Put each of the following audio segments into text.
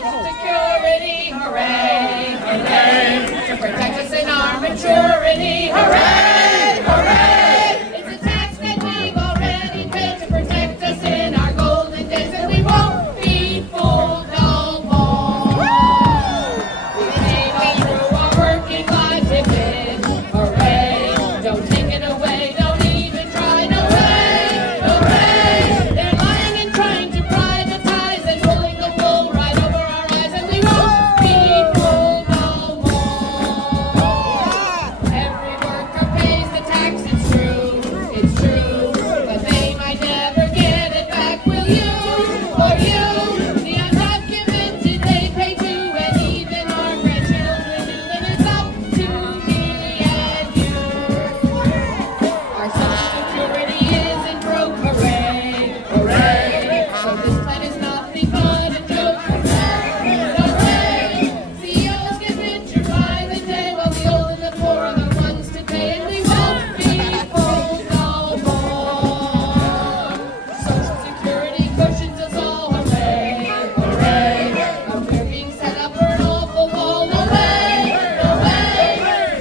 Social Security, hooray, hooray, to protect us in our maturity, hooray, hooray. It's a tax that we've already paid to protect us in our golden days, and we won't be fooled no more. We made all through our working lives, if it, hooray, don't take it away, don't even try, no way, no way. They're lying and trying to privatize and pulling the wool right over our eyes, and we won't be fooled no more. Every worker pays the tax, it's true, but they might never get it back, will you, or you? The undocumented, they pay too, and even our grandchildren do, and it's up to me and you. Our Social Security isn't broke, hooray, hooray. So this plan is nothing but a joke, hooray, hooray. CEOs get richer by the day, while the old and the poor are the ones to pay, and we won't be fooled no more. Social Security cushions us all, hooray, hooray. But we're being set up for an awful wall, no way, no way.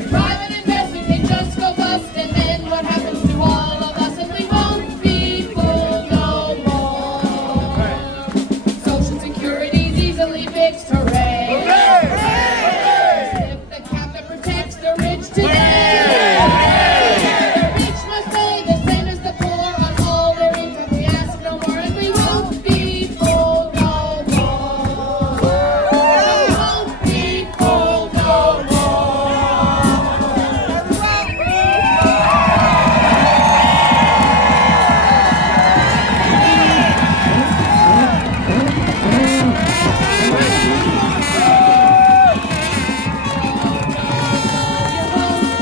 Private investment can just go bust, and then what happens to all of us, and we won't be fooled no more. Social Security's easily fixed, hooray, hooray. If the cap that protects the rich today, the rich must pay the same as the poor on all their income. We ask no more, and we won't be fooled no more. We won't be fooled no more.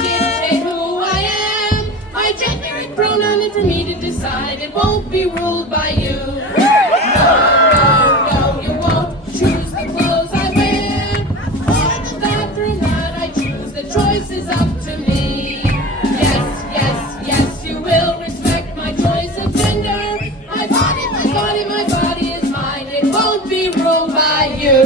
Dictate who I am. My gender and pronoun is for me to decide. It won't be ruled by you. No, you won't choose the clothes I wear, or the bathroom that I choose. The choice is up to me. Yes, you will respect my choice of gender. My body is mine. It won't be ruled by you.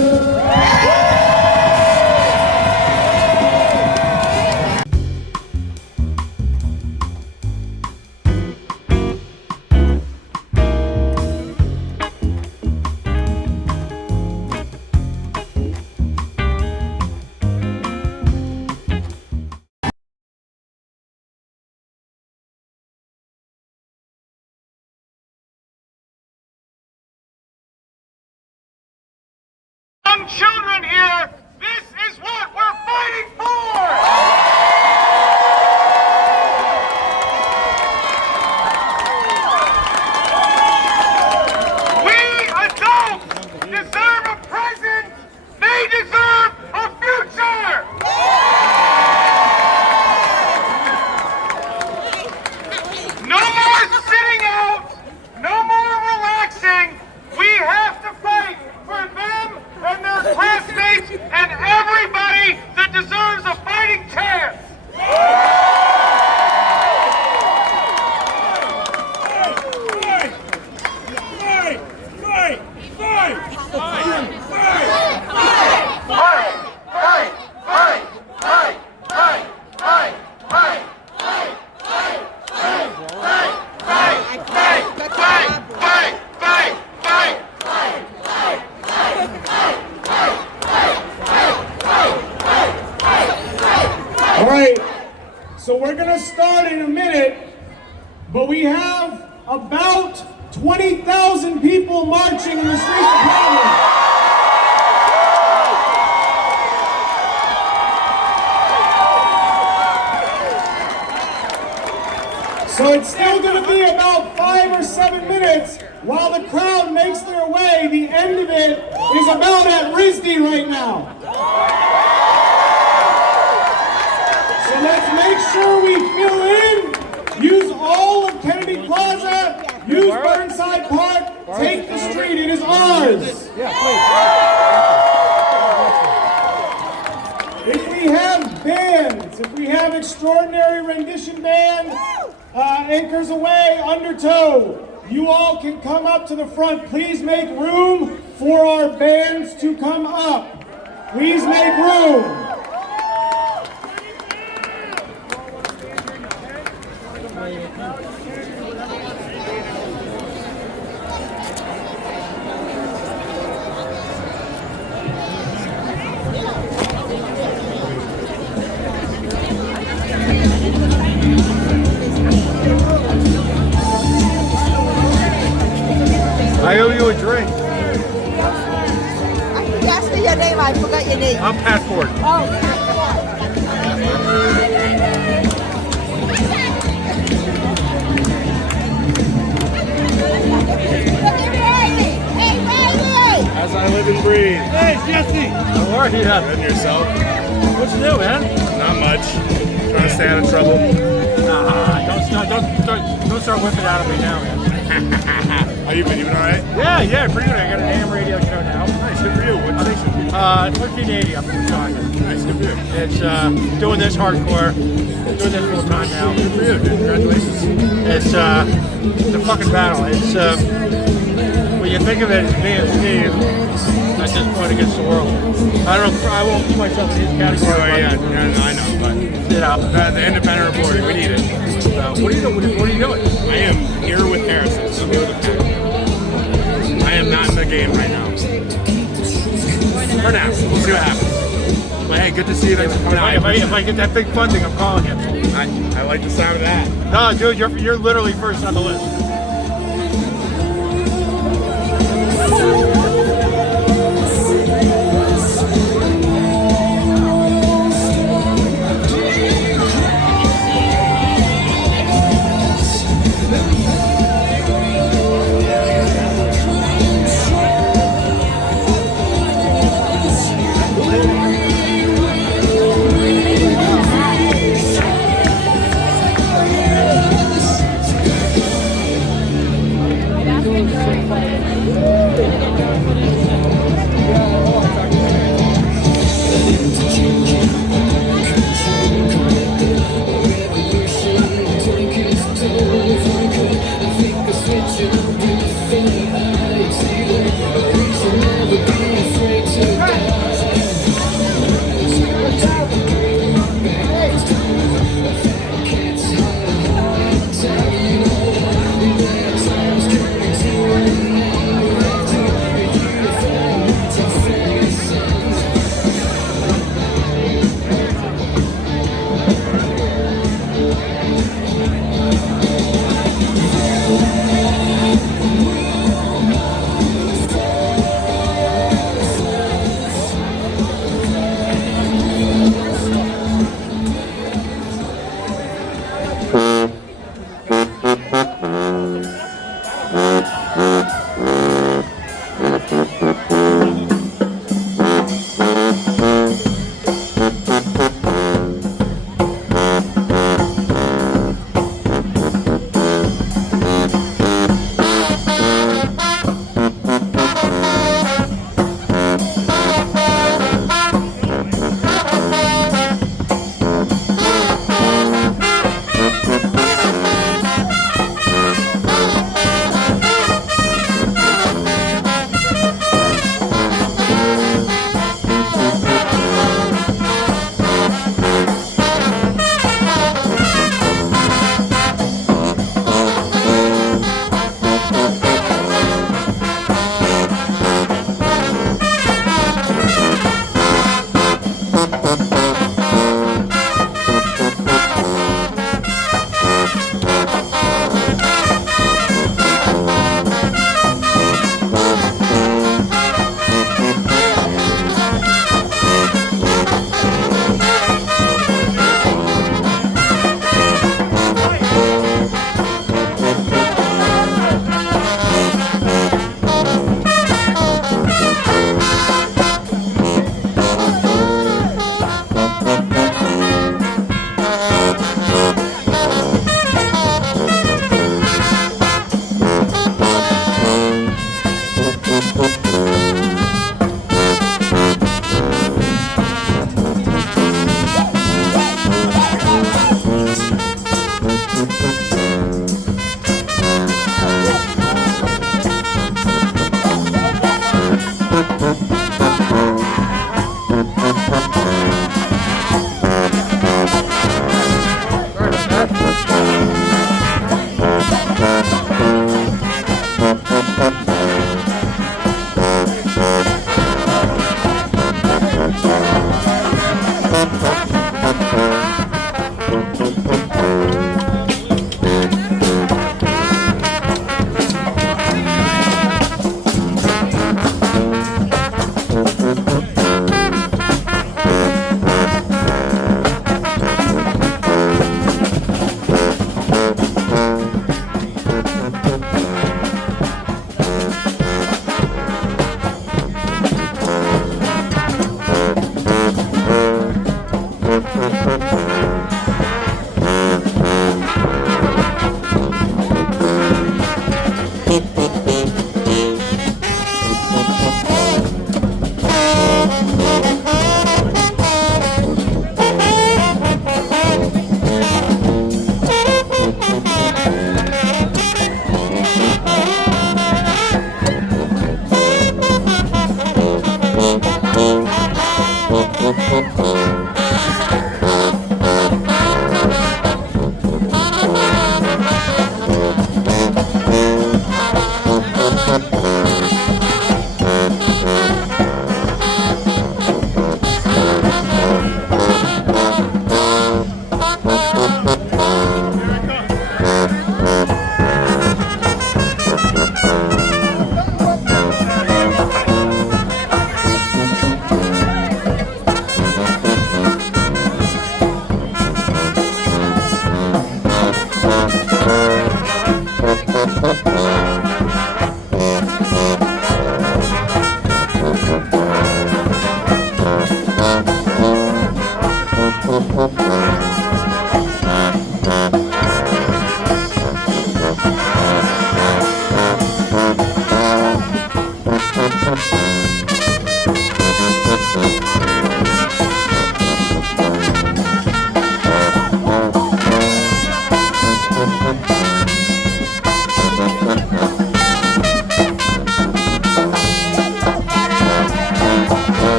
Young children here, this is what we're fighting for! We adults deserve a present, they deserve a future! No more sitting out, no more relaxing, we have to fight for them and their classmates and everybody that deserves a fighting chance. All right, so we're gonna start in a minute, but we have about 20,000 people marching in the streets of Providence. So it's still gonna be about 5 or 7 minutes while the crowd makes their way. The end of it is about at RISD right now. So let's make sure we fill in, use all of Kennedy Plaza, use Burnside Park, take the street, it is ours. If we have bands, if we have extraordinary rendition band, Anchors Away, Undertow, you all can come up to the front. Please make room for our bands to come up. Please make room. I owe you a drink. You asked me your name, I forgot your name. I'm Pat Ford. Oh, As I live and breathe. Hey, Jesse. How are you? And yourself? What you do, man? Not much. Trying to stay out of trouble. Don't start whipping out of me now, man. How you been? You been alright? Yeah, pretty good. I got an AM radio show now. Nice, good for you. What station? 1380 up in Wisconsin. Nice, good for you. It's doing this hardcore, doing this full time now. Good for you, dude. Congratulations. It's a fucking battle. It's when you think of it as me and Steve, at this point against the world. I won't put myself in his category. Oh, yeah, I know, but You know. the independent reporting, we need it. So, what are you doing? What are you doing? I am here with Harrison. I'm here with the pen. I am not in the game right now. For now, we'll see what happens. But hey, good to see you. Thanks for coming out. If I get that big funding, I'm calling you. I like the sound of that. No, dude, you're literally first on the list.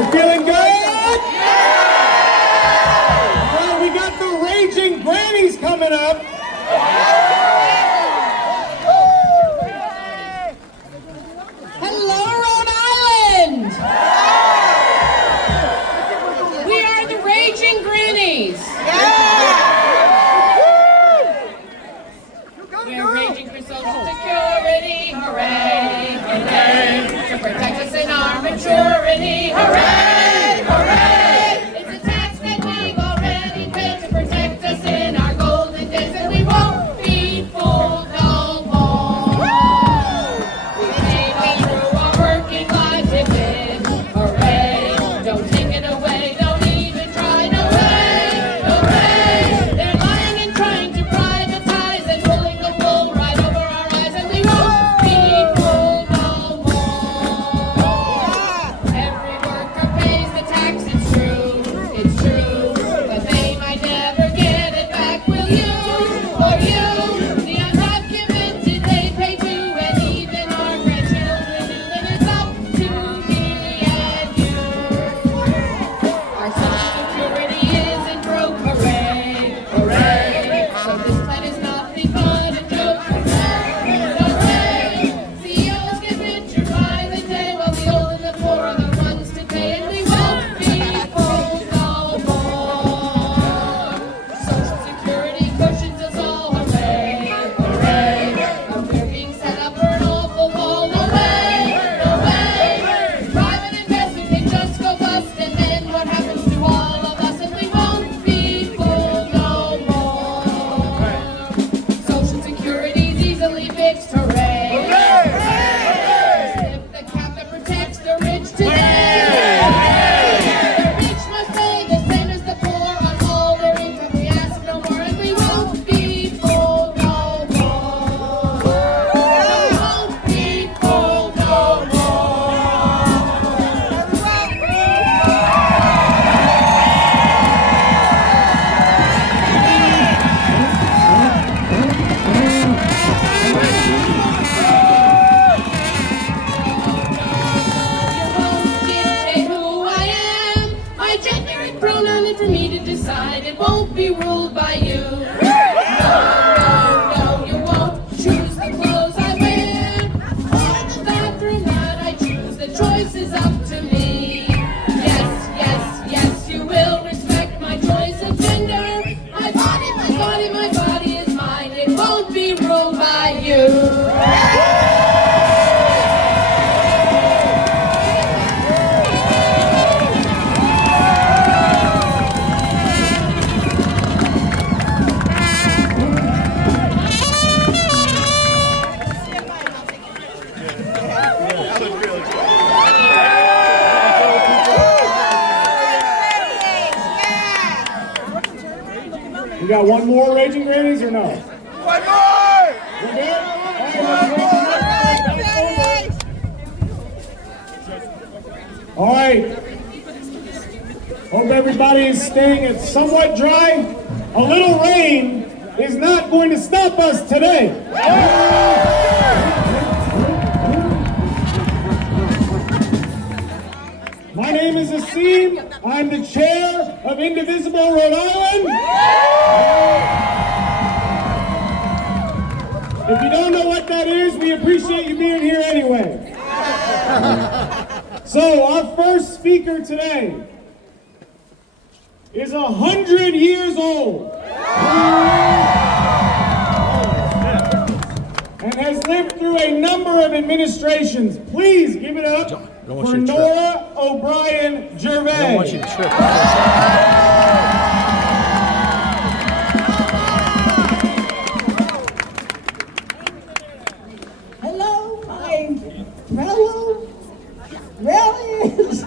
We're feeling good? Well, we got the Raging Grannies coming up. Hello, Rhode Island! We are the Raging Grannies. We're raging for Social Security, hooray, hooray, to protect us in our maturity, hooray, hooray. It's a tax that we've already paid to protect us in our golden days, and we won't be fooled no more. We made it through our working lives, it did, hooray. Don't take it away, don't even try, no way, no way. They're lying and trying to privatize and pulling the wool right over our eyes, and we won't be fooled no more. Every worker pays the tax, it's true, but they might never get it back, will you, or you? The undocumented, they pay too, and even our grandchildren do, and it's up to me and you. Our Social Security isn't broke, hooray, hooray. So this plan is nothing but a joke, hooray, hooray. CEOs get richer by the day, while the old and the poor are the ones to pay, and we won't be fooled no more. Social Security cushions us all, hooray, hooray. But we're being set up for an awful wall, no way, no way. Private investment can just go bust, and then what happens to all of us, and we won't be fooled no more. Social Security's easily fixed, hooray, hooray. If the cap that protects the rich today, the rich must pay the same as the poor on all their income. We ask no more, and we won't be fooled no more. We won't be fooled no dictate who I am. My gender and pronoun is for me to decide. It won't be ruled by you. No, you won't choose the clothes I wear or the bathroom that I choose. The choice is up to me. Yes, you will respect my choice of gender. My body is mine. It won't be ruled by you. We got one more Raging Grannies or no? One more! We're good? All right. Hope everybody is staying it somewhat dry. A little rain is not going to stop us today. My name is Asim. I'm the chair of Indivisible Rhode Island. If you don't know what that is, we appreciate you being here anyway. So our first speaker today is 100 years old and has lived through a number of administrations. Please give it up for Nora O'Brien Gervais. Hello, my fellow rallies.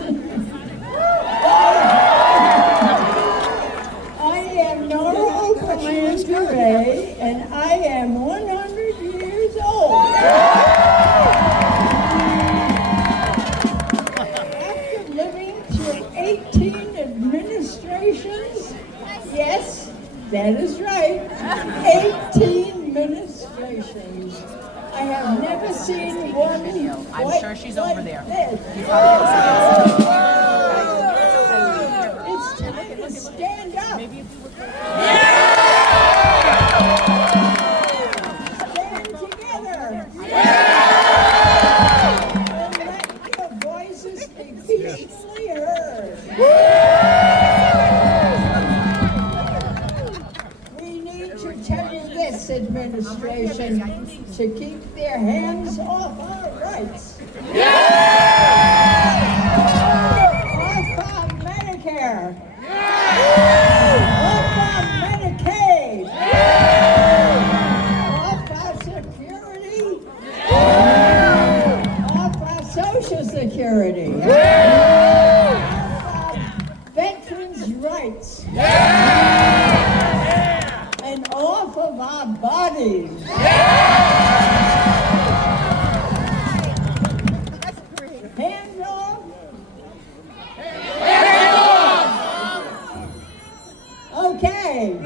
I am Nora O'Brien Gervais, and I am 100 years old. After living through 18 administrations, yes, that is right, 18 administrations. I have never seen one I'm quite sure she's like over there. this. You probably haven't seen it. stand up. Stand together. And let your voices be peacefully heard. We need to tell this administration to keep their hands off our rights. Off our Medicare. Off our Medicaid. Off our security. Off our Social Security. Off our veterans' rights. And off of our bodies. Hands off. Okay.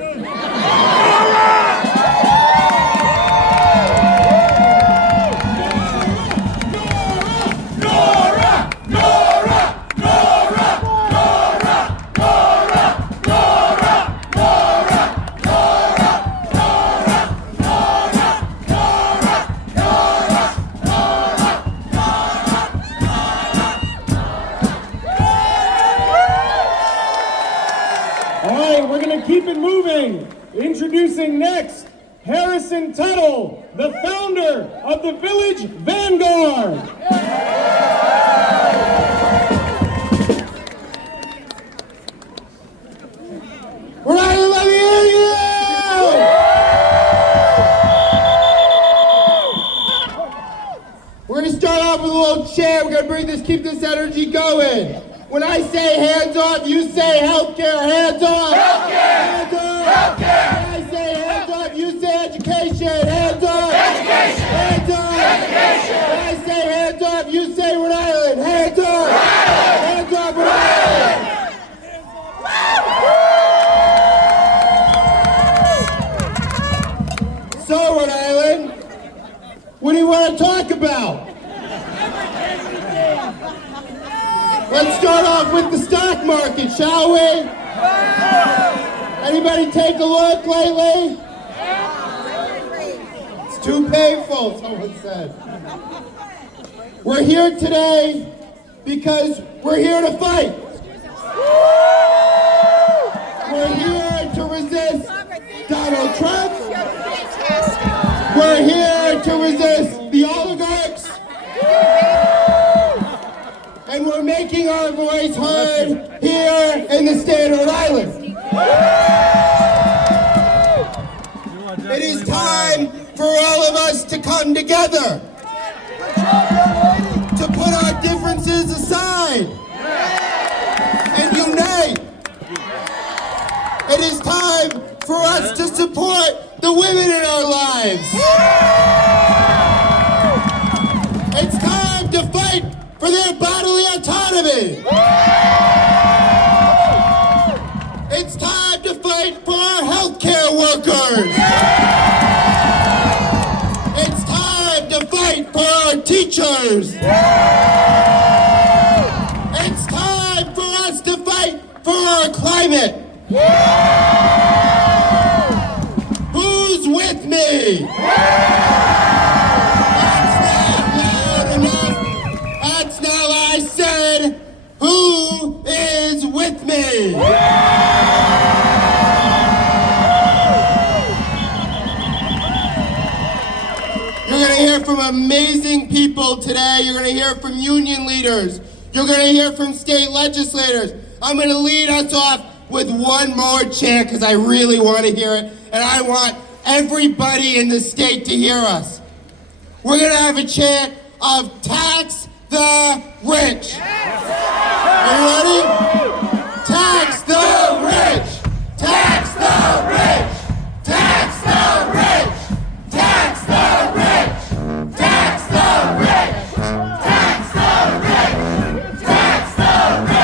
Keep it moving. Introducing next, Harrison Tuttle, the founder of the Village Vanguard. Right, let me hear you! We're gonna start off with a little chant. We're gonna keep this energy going. When I say hands off, you say healthcare. Hands off. Healthcare. Hands off. Healthcare. When I say hands off, you say education. Hands off. Education. Hands off. Education. When I say hands off, you say Rhode Island. Hands off. Rhode Island. Hands off. Rhode Island. So Rhode Island, what do you want to talk about? Let's start off with the stock market, shall we? Anybody take a look lately? It's too painful, someone said. We're here today because we're here to fight. We're here to resist Donald Trump. We're here to resist the oligarchs. And we're making our voice heard here in the state of Rhode Island. It is time for all of us to come together, to put our differences aside and unite. It is time for us to support the women in our lives. It's time to fight for their bodily autonomy. It's time to fight for our healthcare workers. It's time to fight for our teachers. It's time for us to fight for our climate. Who's with me? Who is with me? You're going to hear from amazing people today. You're going to hear from union leaders. You're going to hear from state legislators. I'm going to lead us off with one more chant because I really want to hear it, and I want everybody in the state to hear us. We're going to have a chant of tax the rich. Are you ready? Tax the rich! Tax the rich! Tax the rich! Tax the rich! Tax the rich! Tax the rich! Tax the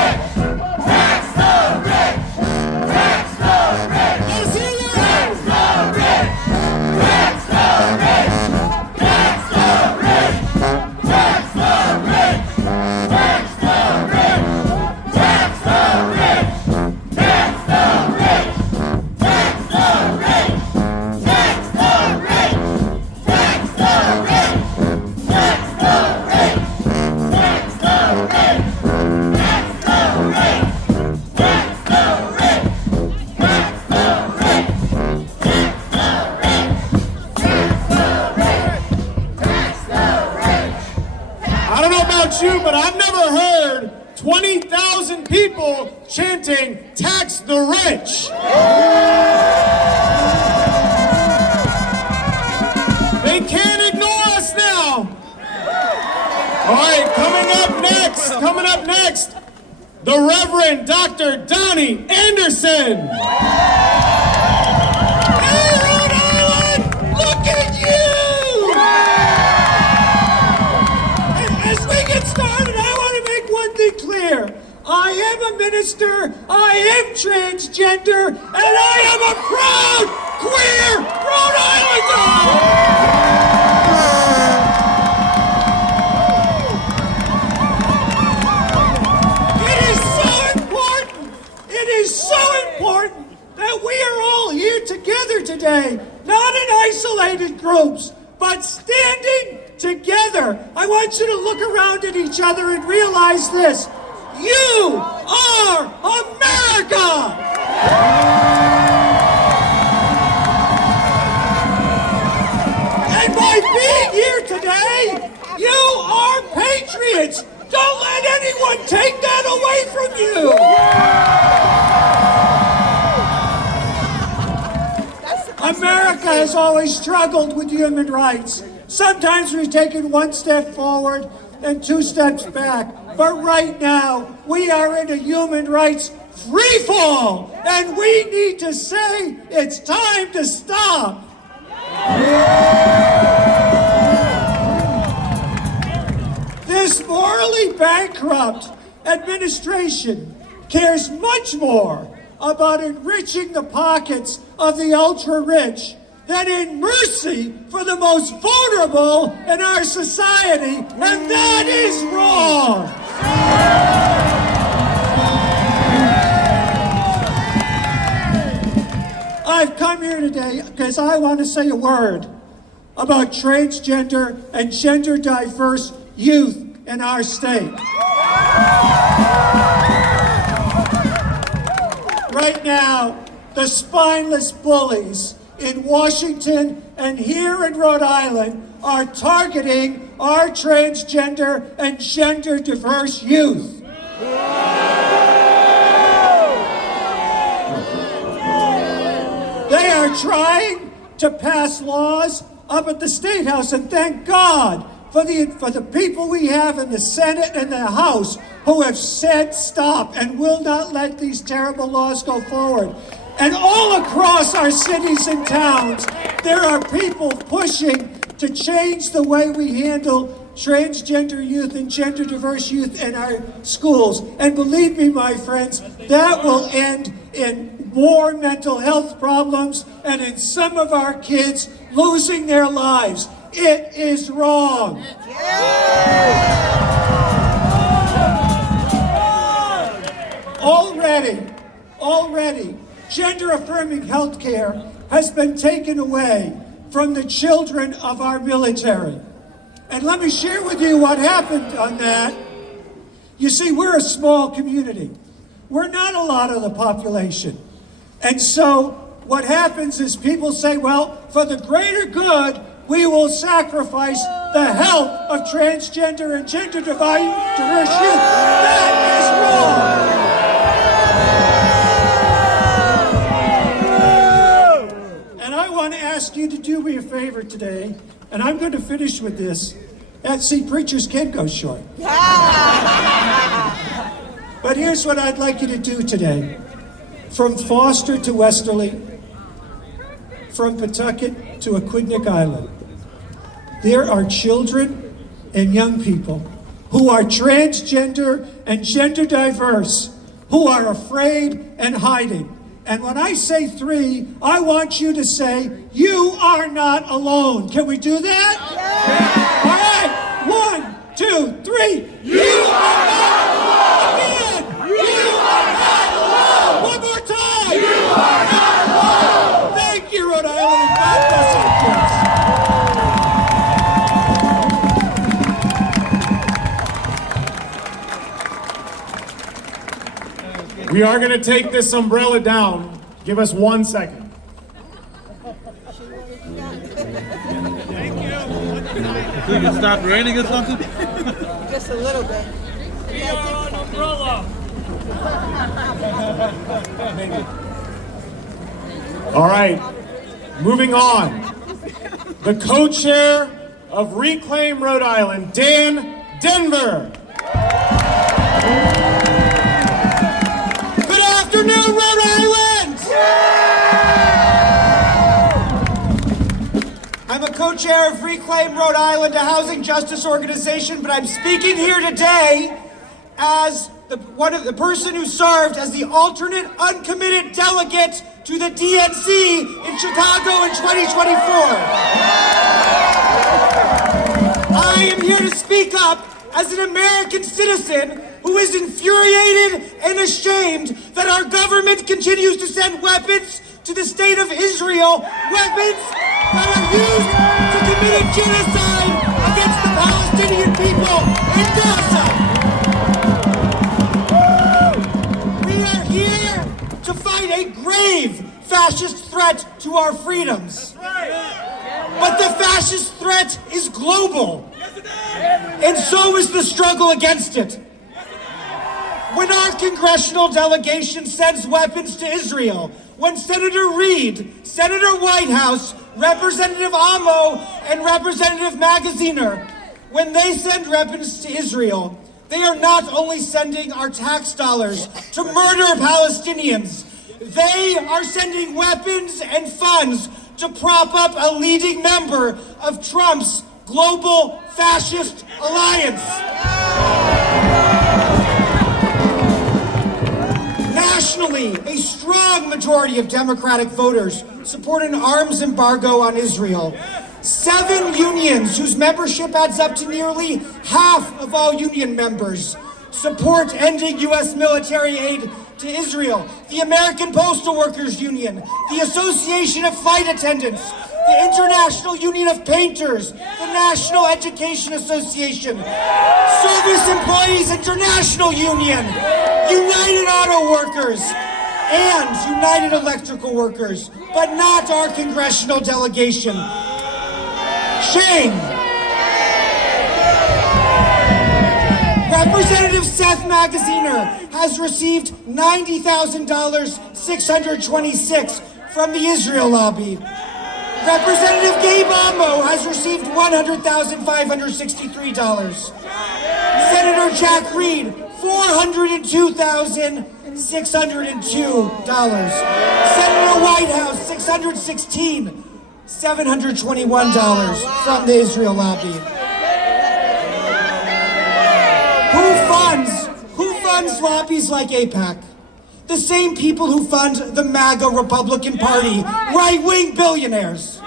rich! Tax the rich! Tax the rich! Tax the rich! Tax the rich! Tax the rich! Tax the rich! Tax the rich! Tax the rich! Tax the about you, but I've never heard 20,000 people chanting, "Tax the rich." They can't ignore us now. All right, coming up next, the Reverend Dr. Donnie Anderson. Hey, Rhode Island, look at you! As we get started, I want to make one thing clear. I am a minister, I am transgender, and I am a proud queer Rhode Islander! It is so important that we are all here together today, not in isolated groups, but standing together. I want you to look around at each other and realize this. You are America! And by being here today, you are patriots! Don't let anyone take that away from you! America has always struggled with human rights. Sometimes we've taken one step forward and two steps back. But right now, we are in a human rights free fall, and we need to say it's time to stop. This morally bankrupt administration cares much more about enriching the pockets of the ultra-rich than in mercy for the most vulnerable in our society, and that is wrong. I've come here today because I want to say a word about transgender and gender diverse youth in our state. Right now, the spineless bullies in Washington and here in Rhode Island are targeting our transgender and gender diverse youth. They are trying to pass laws up at the State House, and thank God for the people we have in the Senate and the House who have said stop and will not let these terrible laws go forward. And all across our cities and towns, there are people pushing to change the way we handle transgender youth and gender diverse youth in our schools. And believe me, my friends, that will end in more mental health problems and in some of our kids losing their lives. It is wrong. Already, gender-affirming health care has been taken away from the children of our military. And let me share with you what happened on that. You see, we're a small community. We're not a lot of the population. And so what happens is people say, well, for the greater good, we will sacrifice the health of transgender and gender diverse youth. That is wrong. And I want to ask you to do me a favor today, and I'm going to finish with this. See, preachers can go short. But here's what I'd like you to do today. From Foster to Westerly, from Pawtucket to Aquidneck Island, there are children and young people who are transgender and gender diverse, who are afraid and hiding. And when I say 3, I want you to say, you are not alone. Can we do that? Yeah. All right, 1, 2, 3. You are not alone. Again. You are not alone. One more time. You are not alone. Thank you, Rhode Island, and God bless our kids. We are going to take this umbrella down. Give us 1 second. Thank you. Think it stopped raining or something? Just a little bit. All right, moving on. The co-chair of Reclaim Rhode Island, Dan Denver. Good afternoon, Rhode Island! I'm a co-chair of Reclaim Rhode Island, a housing justice organization, but I'm speaking here today as the person who served as the alternate uncommitted delegate to the DNC in Chicago in 2024. I am here to speak up as an American citizen who is infuriated and ashamed that our government continues to send weapons to the state of Israel, weapons that are used to commit a genocide against the Palestinian people in Gaza. We are here to fight a grave fascist threat to our freedoms. But the fascist threat is global, and so is the struggle against it. When our congressional delegation sends weapons to Israel, when Senator Reid, Senator Whitehouse, Representative Amo, and Representative Magaziner, when they send weapons to Israel, they are not only sending our tax dollars to murder Palestinians, they are sending weapons and funds to prop up a leading member of Trump's global fascist alliance. Nationally, a strong majority of Democratic voters support an arms embargo on Israel. 7 unions, whose membership adds up to nearly half of all union members, support ending U.S. military aid to Israel. The American Postal Workers Union, the Association of Flight Attendants, the International Union of Painters, the National Education Association, Service Employees International Union, United Auto Workers, and United Electrical Workers, but not our congressional delegation. Shame! Representative Seth Magaziner has received $90,626 from the Israel lobby. Representative Gabe Amo has received $100,563. Senator Jack Reed, $402,602. Senator Whitehouse, $616,721 from the Israel lobby. Who funds lobbies like AIPAC? The same people who fund the MAGA Republican Party, right-wing billionaires.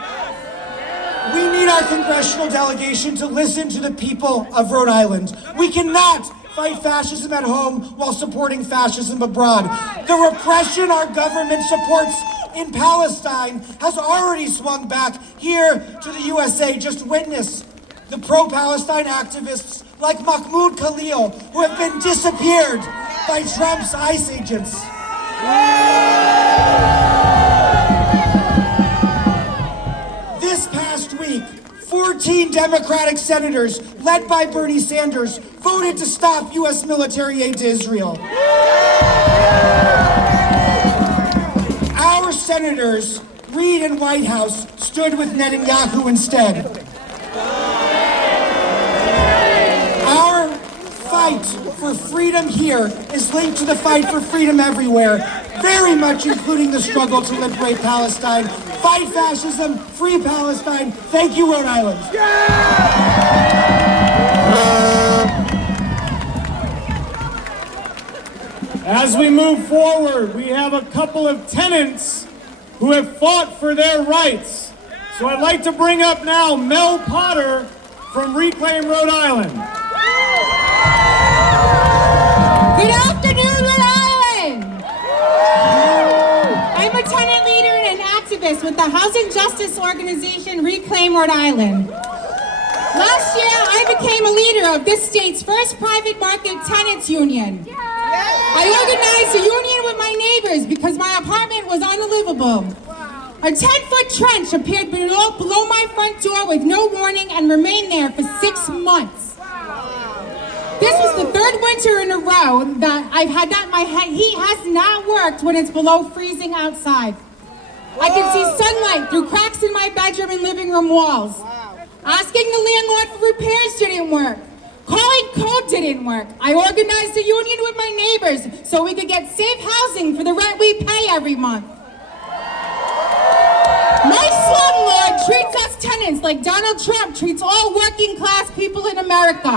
We need our congressional delegation to listen to the people of Rhode Island. We cannot fight fascism at home while supporting fascism abroad. The repression our government supports in Palestine has already swung back here to the USA. Just witness the pro-Palestine activists like Mahmoud Khalil, who have been disappeared by Trump's ICE agents. This past week, 14 Democratic senators, led by Bernie Sanders, voted to stop U.S. military aid to Israel. Our senators, Reid and Whitehouse, stood with Netanyahu instead. Our fight for freedom here is linked to the fight for freedom everywhere, very much including the struggle to liberate Palestine. Fight fascism, free Palestine. Thank you, Rhode Island. As we move forward, we have a couple of tenants who have fought for their rights. So I'd like to bring up now Mel Potter from Reclaim Rhode Island. Good afternoon, Rhode Island! I'm a tenant leader and an activist with the housing justice organization Reclaim Rhode Island. Last year, I became a leader of this state's first private market tenants union. I organized a union with my neighbors because my apartment was unlivable. A 10-foot trench appeared below my front door with no warning and remained there for 6 months. This was the third winter in a row that I've had that my heat has not worked when it's below freezing outside. I can see sunlight through cracks in my bedroom and living room walls. Asking the landlord for repairs didn't work. Calling code didn't work. I organized a union with my neighbors so we could get safe housing for the rent we pay every month. My slumlord treats us tenants like Donald Trump treats all working class people in America.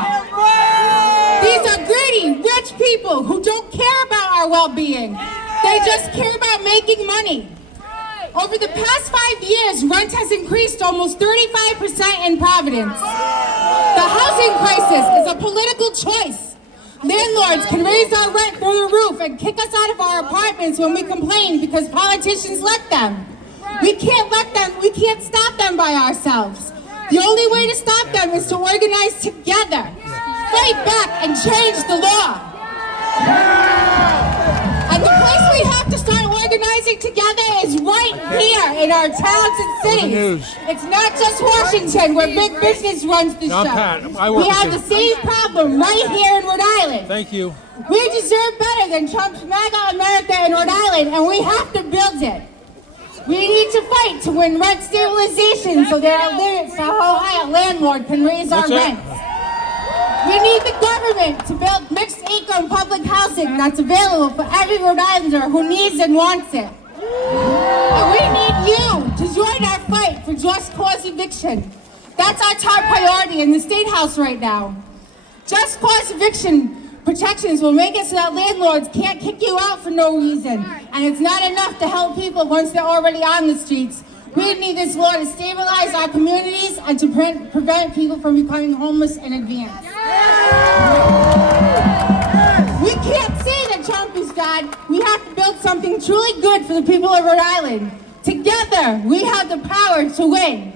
These are greedy, rich people who don't care about our well-being. They just care about making money. Over the past 5 years, rent has increased almost 35% in Providence. The housing crisis is a political choice. Landlords can raise our rent through the roof and kick us out of our apartments when we complain because politicians let them. We can't stop them by ourselves. The only way to stop them is to organize together, fight back, and change the law. And the place we have to start organizing together is right here in our towns and cities. It's not just Washington where big business runs the show. Pat, I work We have with the same problem right here in Rhode Island. Thank you. We deserve better than Trump's MAGA America in Rhode Island, and we have to build it. We need to fight to win rent stabilization so there are limits to how high a landlord can raise our rents. We need the government to build mixed-income public housing that's available for every Rhode Islander who needs and wants it. And we need you to join our fight for just cause eviction. That's our top priority in the State House right now. Just cause eviction protections will make it so that landlords can't kick you out for no reason. And it's not enough to help people once they're already on the streets. We need this law to stabilize our communities and to prevent people from becoming homeless in advance. We can't say that Trump is bad. We have to build something truly good for the people of Rhode Island. Together, we have the power to win.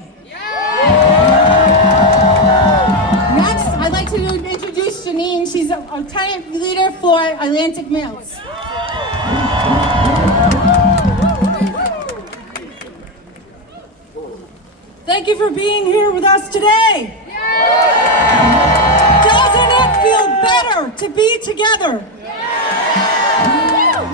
Next, I'd like to introduce Janine. She's a tenant leader for Atlantic Mills. Thank you for being here with us today. Doesn't it feel better to be together?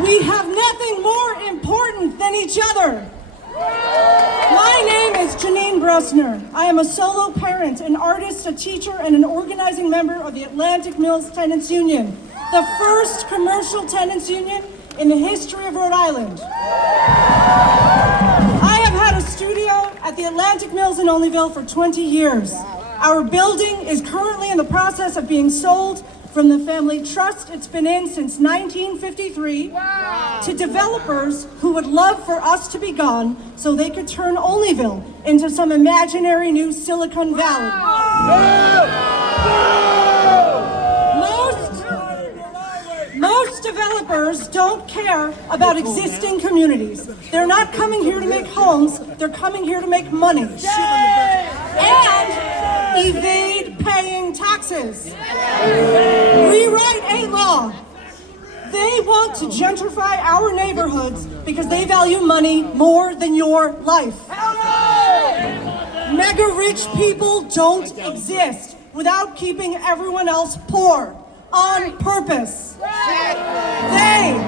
We have nothing more important than each other. My name is Janine Brosner. I am a solo parent, an artist, a teacher, and an organizing member of the Atlantic Mills Tenants Union, the first commercial tenants union in the history of Rhode Island. I have had a studio at the Atlantic Mills in Olneyville for 20 years. Our building is currently in the process of being sold from the family trust it's been in since 1953 to developers who would love for us to be gone so they could turn Olneyville into some imaginary new Silicon Valley. Most developers don't care about existing communities. They're not coming here to make homes, they're coming here to make money. And evade paying taxes. Rewrite a law. They want to gentrify our neighborhoods because they value money more than your life. Mega rich people don't exist without keeping everyone else poor. On purpose. They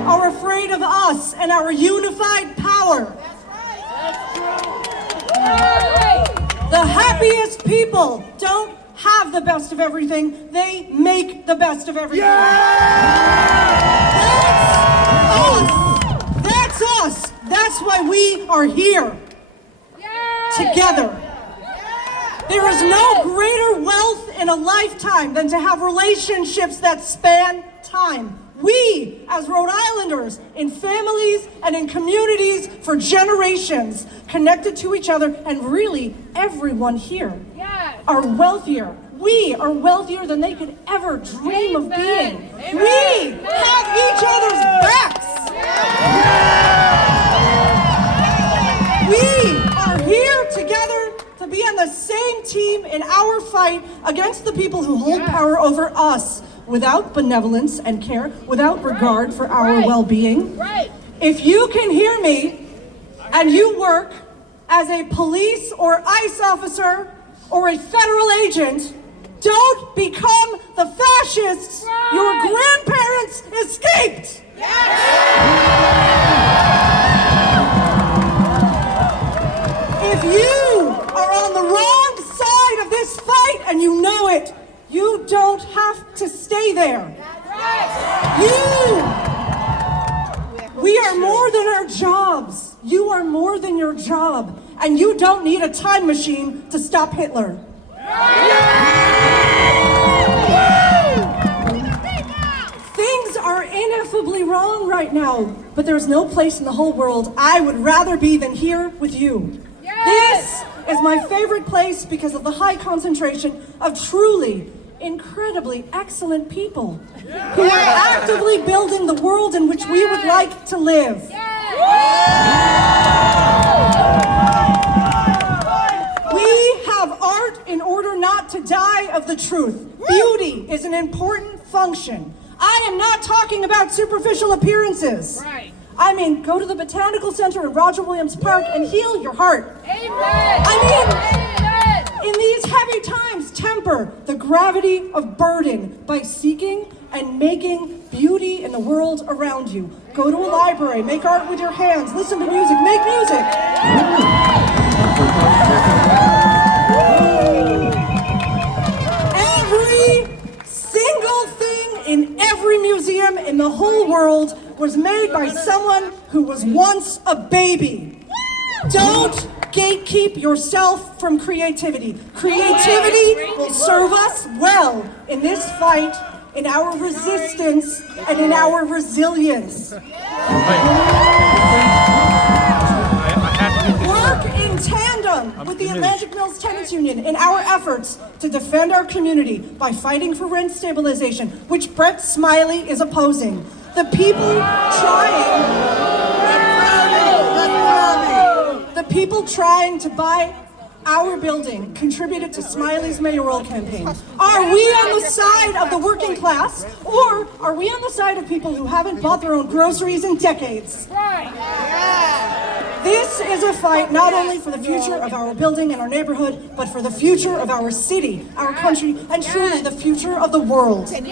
are afraid of us and our unified power. The happiest people don't have the best of everything, they make the best of everything. That's us. That's why we are here. Together. There is no greater wealth in a lifetime than to have relationships that span time. We, as Rhode Islanders, in families and in communities for generations, connected to each other, and really everyone here, are wealthier. We are wealthier than they could ever dream of being. We have each other's backs. We are here together to be on the same team in our fight against the people who hold power over us without benevolence and care, without regard for our well-being. If you can hear me and you work as a police or ICE officer or a federal agent, don't become the fascists your grandparents escaped. If you are on the wrong side of this fight and you know it, you don't have to stay there. We are more than our jobs. You are more than your job. And you don't need a time machine to stop Hitler. Things are ineffably wrong right now, but there's no place in the whole world I would rather be than here with you. This is my favorite place because of the high concentration of truly incredibly excellent people who are actively building the world in which we would like to live. We have art in order not to die of the truth. Beauty is an important function. I am not talking about superficial appearances. I mean, go to the Botanical Center in Roger Williams Park and heal your heart. In these heavy times, temper the gravity of burden by seeking and making beauty in the world around you. Go to a library, make art with your hands, listen to music, make music. Every single thing in every museum in the whole world was made by someone who was once a baby. Don't gatekeep yourself from creativity. Creativity will serve us well in this fight, in our resistance, and in our resilience. Work in tandem with the Atlantic Mills Tenants Union in our efforts to defend our community by fighting for rent stabilization, which Brett Smiley is opposing. The people trying to buy our building contributed to Smiley's mayoral campaign. Are we on the side of the working class, or are we on the side of people who haven't bought their own groceries in decades? This is a fight not only for the future of our building and our neighborhood, but for the future of our city, our country, and truly the future of the world. It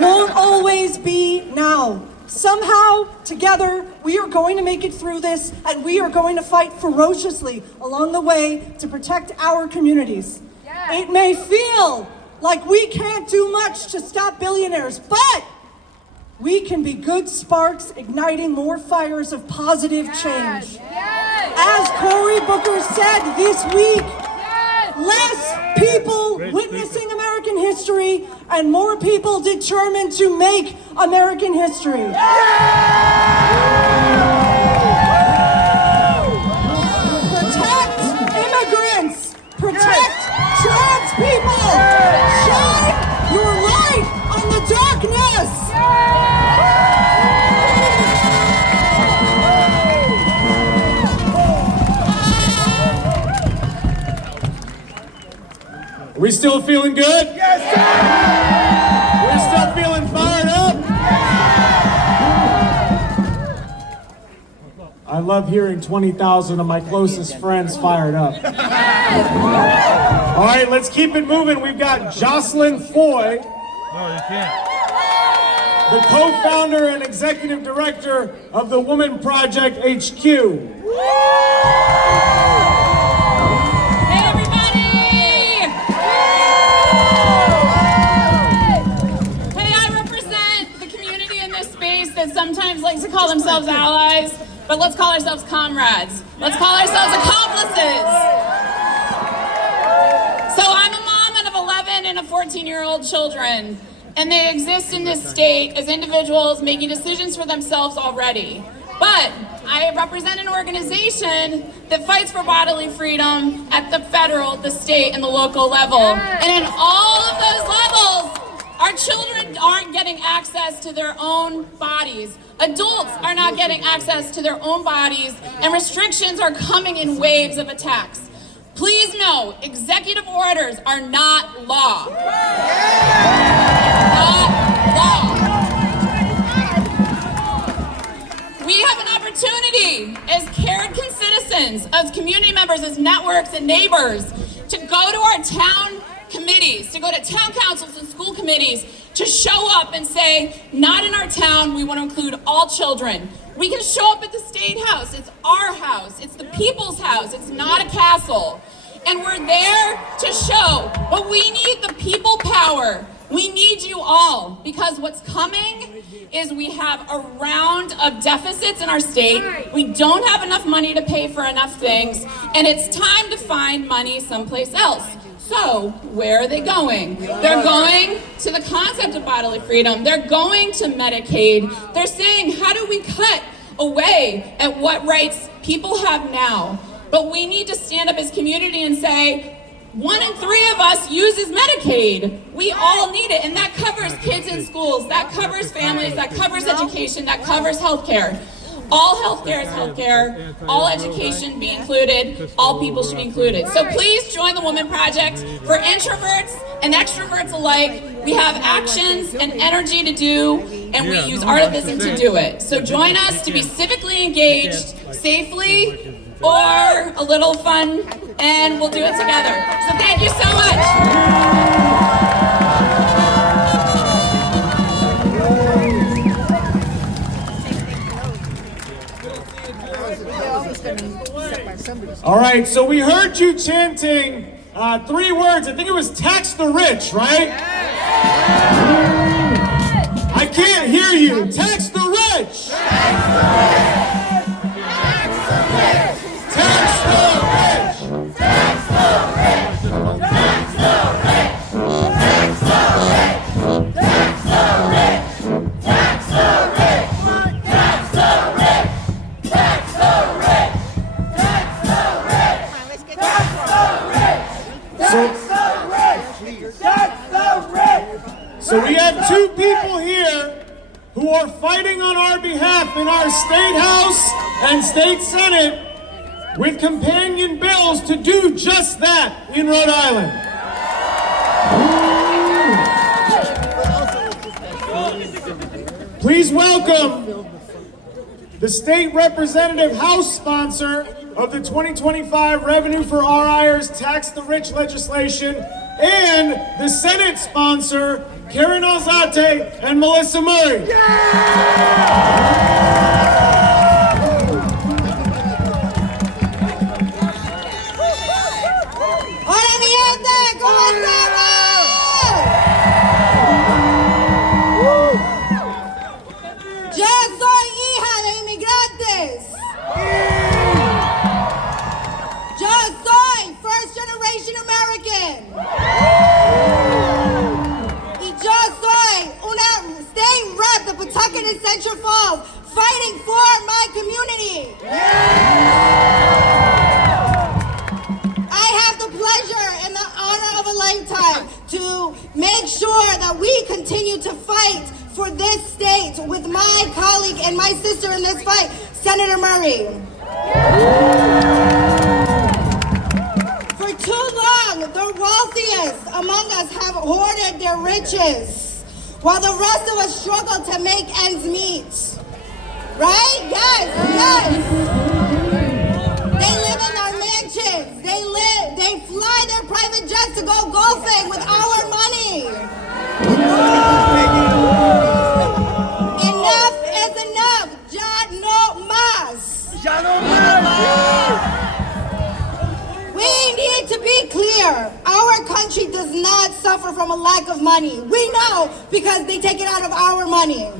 won't always be now. Somehow, together, we are going to make it through this, and we are going to fight ferociously along the way to protect our communities. It may feel like we can't do much to stop billionaires, but we can be good sparks igniting more fires of positive change. As Cory Booker said this week, less people witnessing American history and more people determined to make American history. Protect immigrants. Protect trans people. Shine your light on the darkness. Are we still feeling good? Yes, sir! We're still feeling fired up? I love hearing 20,000 of my closest friends fired up. All right, let's keep it moving. We've got Jocelyn Foy, No, you can't. the co-founder and executive director of the Woman Project HQ. Hey everybody! Hey, I represent the community in this space that sometimes likes to call themselves allies, but let's call ourselves comrades. Let's call ourselves accomplices. So I'm a mom of 11 and a 14-year-old children, and they exist in this state as individuals making decisions for themselves already. But I represent an organization that fights for bodily freedom at the federal, the state, and the local level. And in all of those levels, our children aren't getting access to their own bodies. Adults are not getting access to their own bodies, and restrictions are coming in waves of attacks. Please know, executive orders are not law. Not law. We have an opportunity as cared, considered citizens, as community members, as networks and neighbors, to go to our town committees, to go to town councils and school committees, to show up and say, not in our town, we want to include all children. We can show up at the State House. It's our house. It's the people's house. It's not a castle. And we're there to show, but we need the people power. We need you all, because what's coming is we have a round of deficits in our state. We don't have enough money to pay for enough things, and it's time to find money someplace else. So, where are they going? They're going to the concept of bodily freedom. They're going to Medicaid. They're saying, how do we cut away at what rights people have now? But we need to stand up as community and say, 1 in 3 of us uses Medicaid. We all need it, and that covers kids in schools, that covers families, that covers education, that covers healthcare. All healthcare is healthcare, all education be included, all people should be included. So please join the Women Project. For introverts and extroverts alike, we have actions and energy to do, and we use artivism to do it. So join us to be civically engaged, safely, or a little fun, and we'll do it together. So thank you so much. All right, so we heard you chanting 3 words. I think it was tax the rich, right? I can't hear you. Tax the rich! Tax the rich! Tax the rich! Tax the rich! Tax the rich! Tax the rich! Tax the rich! Tax the rich! Tax the rich! Tax the rich! So we have 2 people here who are fighting on our behalf in our State House and State Senate with companion bills to do just that in Rhode Island. Please welcome the State Representative House sponsor of the 2025 Revenue for RIers Tax the Rich legislation, and the Senate sponsor, Karen Alzate and Melissa Murray. ¡Hola, mi gente! ¿Cómo estamos? Yo soy hija de inmigrantes. Yo soy first generation American. Y yo soy una state rep de Pawtucket and Central Falls, fighting for my community. I have the pleasure and the honor of a lifetime to make sure that we continue to fight for this state with my colleague and my sister in this fight, Senator Murray. For too long, the wealthiest among us have hoarded their riches, while the rest of us struggle to make ends meet. Right? Yes, yes. They live in our mansions. They fly their private jets to go golfing with our money. Enough is enough. Ya no más. We need to be clear. Our country does not suffer from a lack of money. We know because they take it out of our money.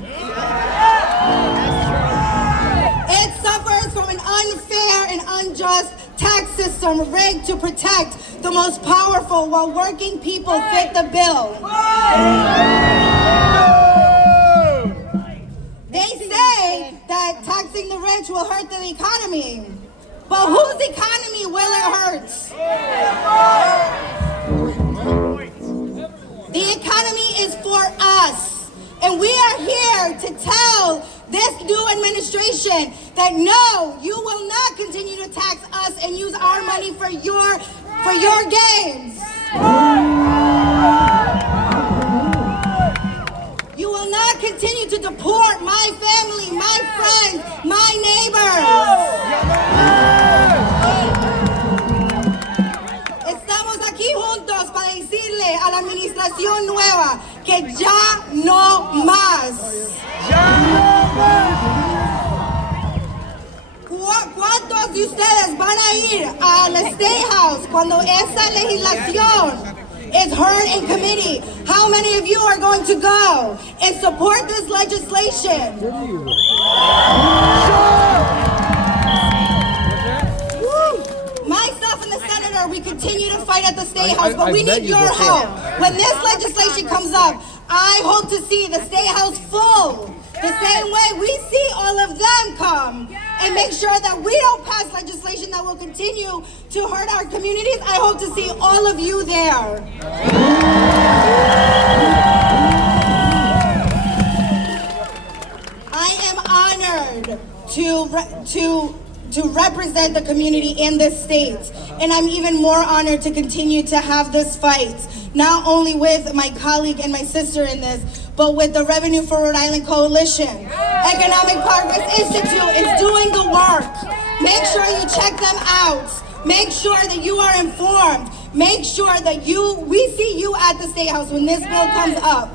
It suffers from an unfair and unjust tax system rigged to protect the most powerful while working people fit the bill. They say that taxing the rich will hurt the economy. But whose economy will it hurt? The economy is for us. And we are here to tell this new administration that no, you will not continue to tax us and use our money for your gains. You will not continue to deport my family, my friends, my neighbors. legislación nueva, que ya no más. ¿Cuántos de ustedes van a ir al State House cuando esta legislación is heard in committee? How many of you are going to go and support this legislation? Myself and the senator, we continue to fight at the State House, but we need your help. When this legislation comes up, I hope to see the State House full, the same way we see all of them come, and make sure that we don't pass legislation that will continue to hurt our communities. I hope to see all of you there. I am honored to represent the community in this state, and I'm even more honored to continue to have this fight, not only with my colleague and my sister in this, but with the Revenue for Rhode Island Coalition. Economic Progress Institute is doing the work. Make sure you check them out. Make sure that you are informed. Make sure that we see you at the State House when this bill comes up.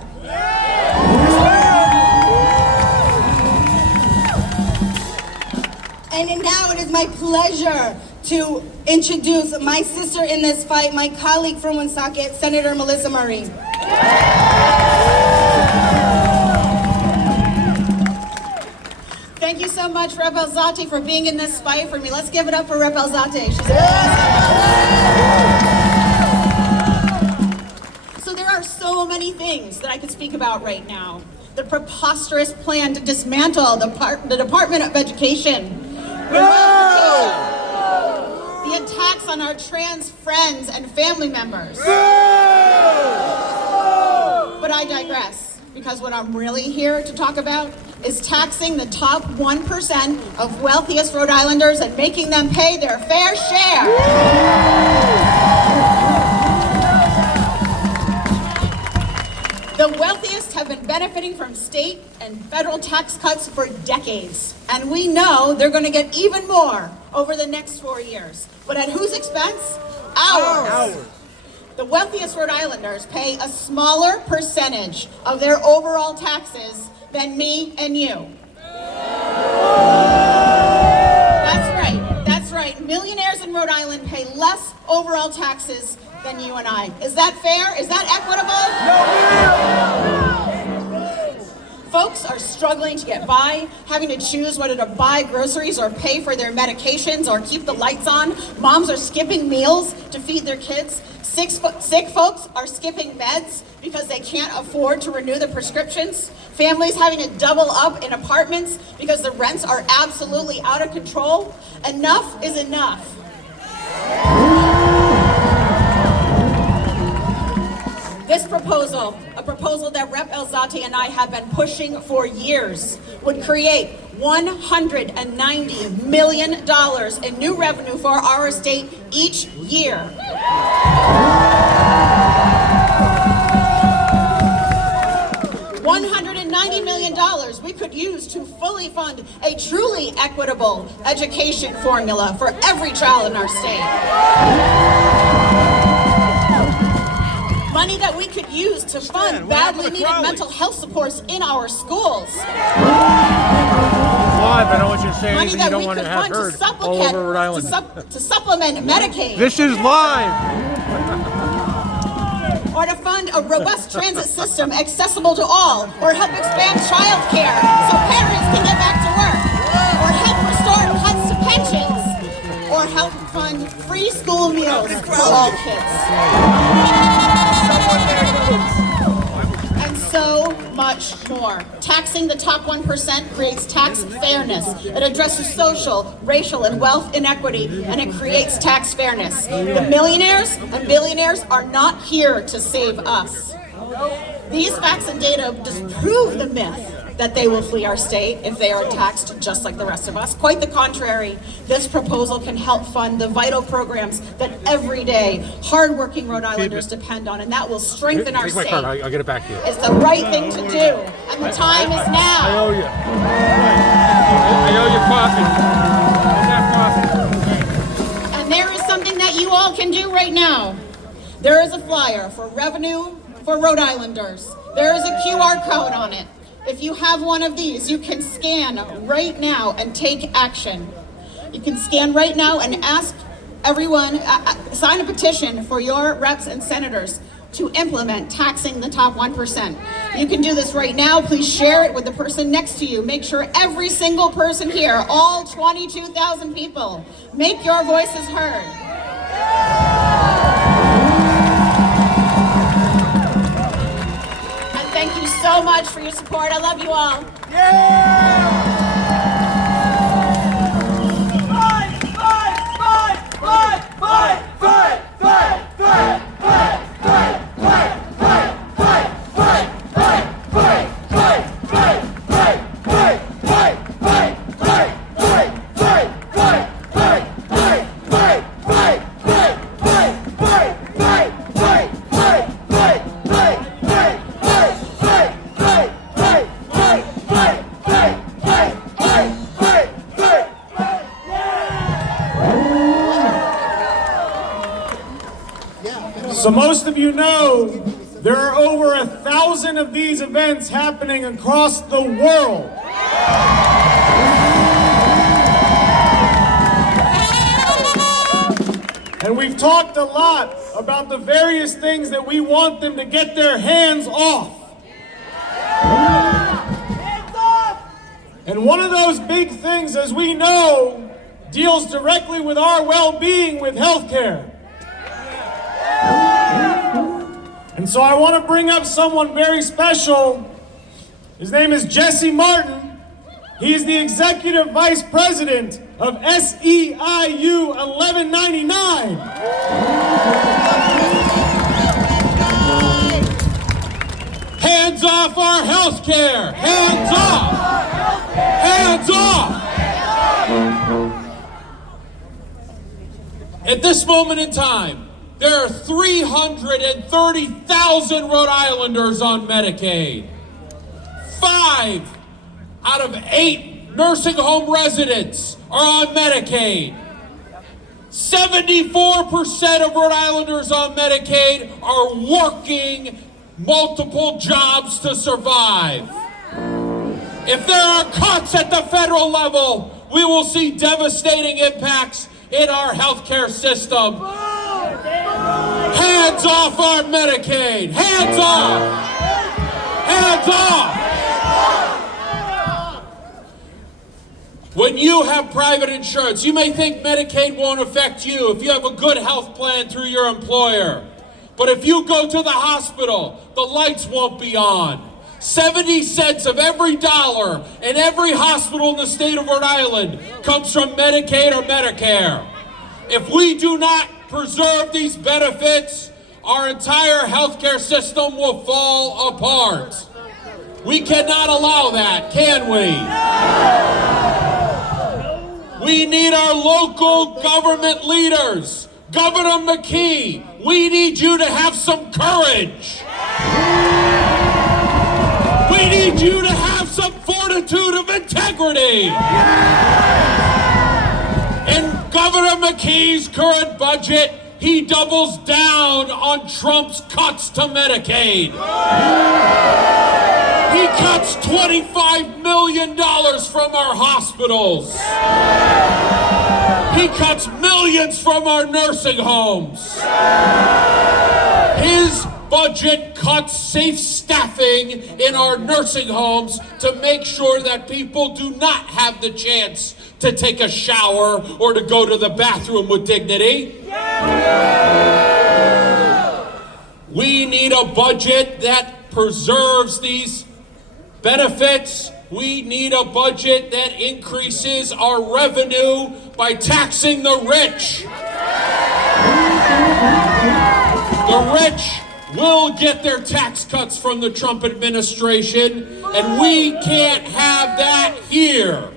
And now it is my pleasure to introduce my sister in this fight, my colleague from Woonsocket, Senator Melissa Murray. Thank you so much, Rep. Elzate, for being in this fight for me. Let's give it up for Rep. Elzate. So there are so many things that I could speak about right now. The preposterous plan to dismantle the Department of Education. The attacks on our trans friends and family members. But I digress, because what I'm really here to talk about is taxing the top 1% of wealthiest Rhode Islanders and making them pay their fair share. The wealthiest have been benefiting from state and federal tax cuts for decades, and we know they're going to get even more over the next 4 years. But at whose expense? Ours. The wealthiest Rhode Islanders pay a smaller percentage of their overall taxes than me and you. That's right. Millionaires in Rhode Island pay less overall taxes than you and I. Is that fair? Is that equitable? Folks are struggling to get by, having to choose whether to buy groceries or pay for their medications or keep the lights on. Moms are skipping meals to feed their kids. Sick folks are skipping meds because they can't afford to renew the prescriptions. Families having to double up in apartments because the rents are absolutely out of control. Enough is enough. This proposal, a proposal that Rep. Elzate and I have been pushing for years, would create $190 million in new revenue for our state each year. $190 million we could use to fully fund a truly equitable education formula for every child in our state. Money that we could use to fund badly needed mental health supports in our schools. Live, I know what you're saying, Money but that you don't we want could to have fund heard to all over Rhode Island. to supplement Medicaid. This is live. Or to fund a robust transit system accessible to all, or help expand childcare so parents can get back to work, or help restore cuts to pensions, or help fund free school meals for all kids. And so much more. Taxing the top 1% creates tax fairness. It addresses social, racial, and wealth inequity, and it creates tax fairness. The millionaires and billionaires are not here to save us. These facts and data disprove the myth that they will flee our state if they are taxed just like the rest of us. Quite the contrary, this proposal can help fund the vital programs that everyday, hardworking Rhode Islanders depend on, and that will strengthen our state. I'll get it back to you. It's the right thing to do, and the time is I now. owe you. I owe you coffee. And there is something that you all can do right now. There is a flyer for Revenue for Rhode Islanders. There is a QR code on it. If you have one of these, you can scan right now and take action. You can scan right now and ask everyone, sign a petition for your reps and senators to implement taxing the top 1%. You can do this right now. Please share it with the person next to you. Make sure every single person here, all 22,000 people, make your voices heard. And thank you so much for your support. I love you all. So most of you know there are over 1,000 of these events happening across the world. And we've talked a lot about the various things that we want them to get their hands off. And one of those big things, as we know, deals directly with our well-being with healthcare. And so I want to bring up someone very special. His name is Jesse Martin. He's the Executive Vice President of SEIU 1199. Hands off our health care! Hands off! Hands off! At this moment in time, there are 330,000 Rhode Islanders on Medicaid. 5 out of 8 nursing home residents are on Medicaid. 74% of Rhode Islanders on Medicaid are working multiple jobs to survive. If there are cuts at the federal level, we will see devastating impacts in our healthcare system. Hands off our Medicaid! Hands off! Hands off! When you have private insurance, you may think Medicaid won't affect you if you have a good health plan through your employer. But if you go to the hospital, the lights won't be on. 70 cents of every dollar in every hospital in the state of Rhode Island comes from Medicaid or Medicare. If we do not preserve these benefits, our entire healthcare system will fall apart. We cannot allow that, can we? We need our local government leaders. Governor McKee, we need you to have some courage. We need you to have some fortitude of integrity. In Governor McKee's current budget, he doubles down on Trump's cuts to Medicaid. He cuts $25 million from our hospitals. He cuts millions from our nursing homes. His budget cuts safe staffing in our nursing homes to make sure that people do not have the chance to take a shower or to go to the bathroom with dignity. We need a budget that preserves these benefits. We need a budget that increases our revenue by taxing the rich. The rich will get their tax cuts from the Trump administration, and we can't have that here.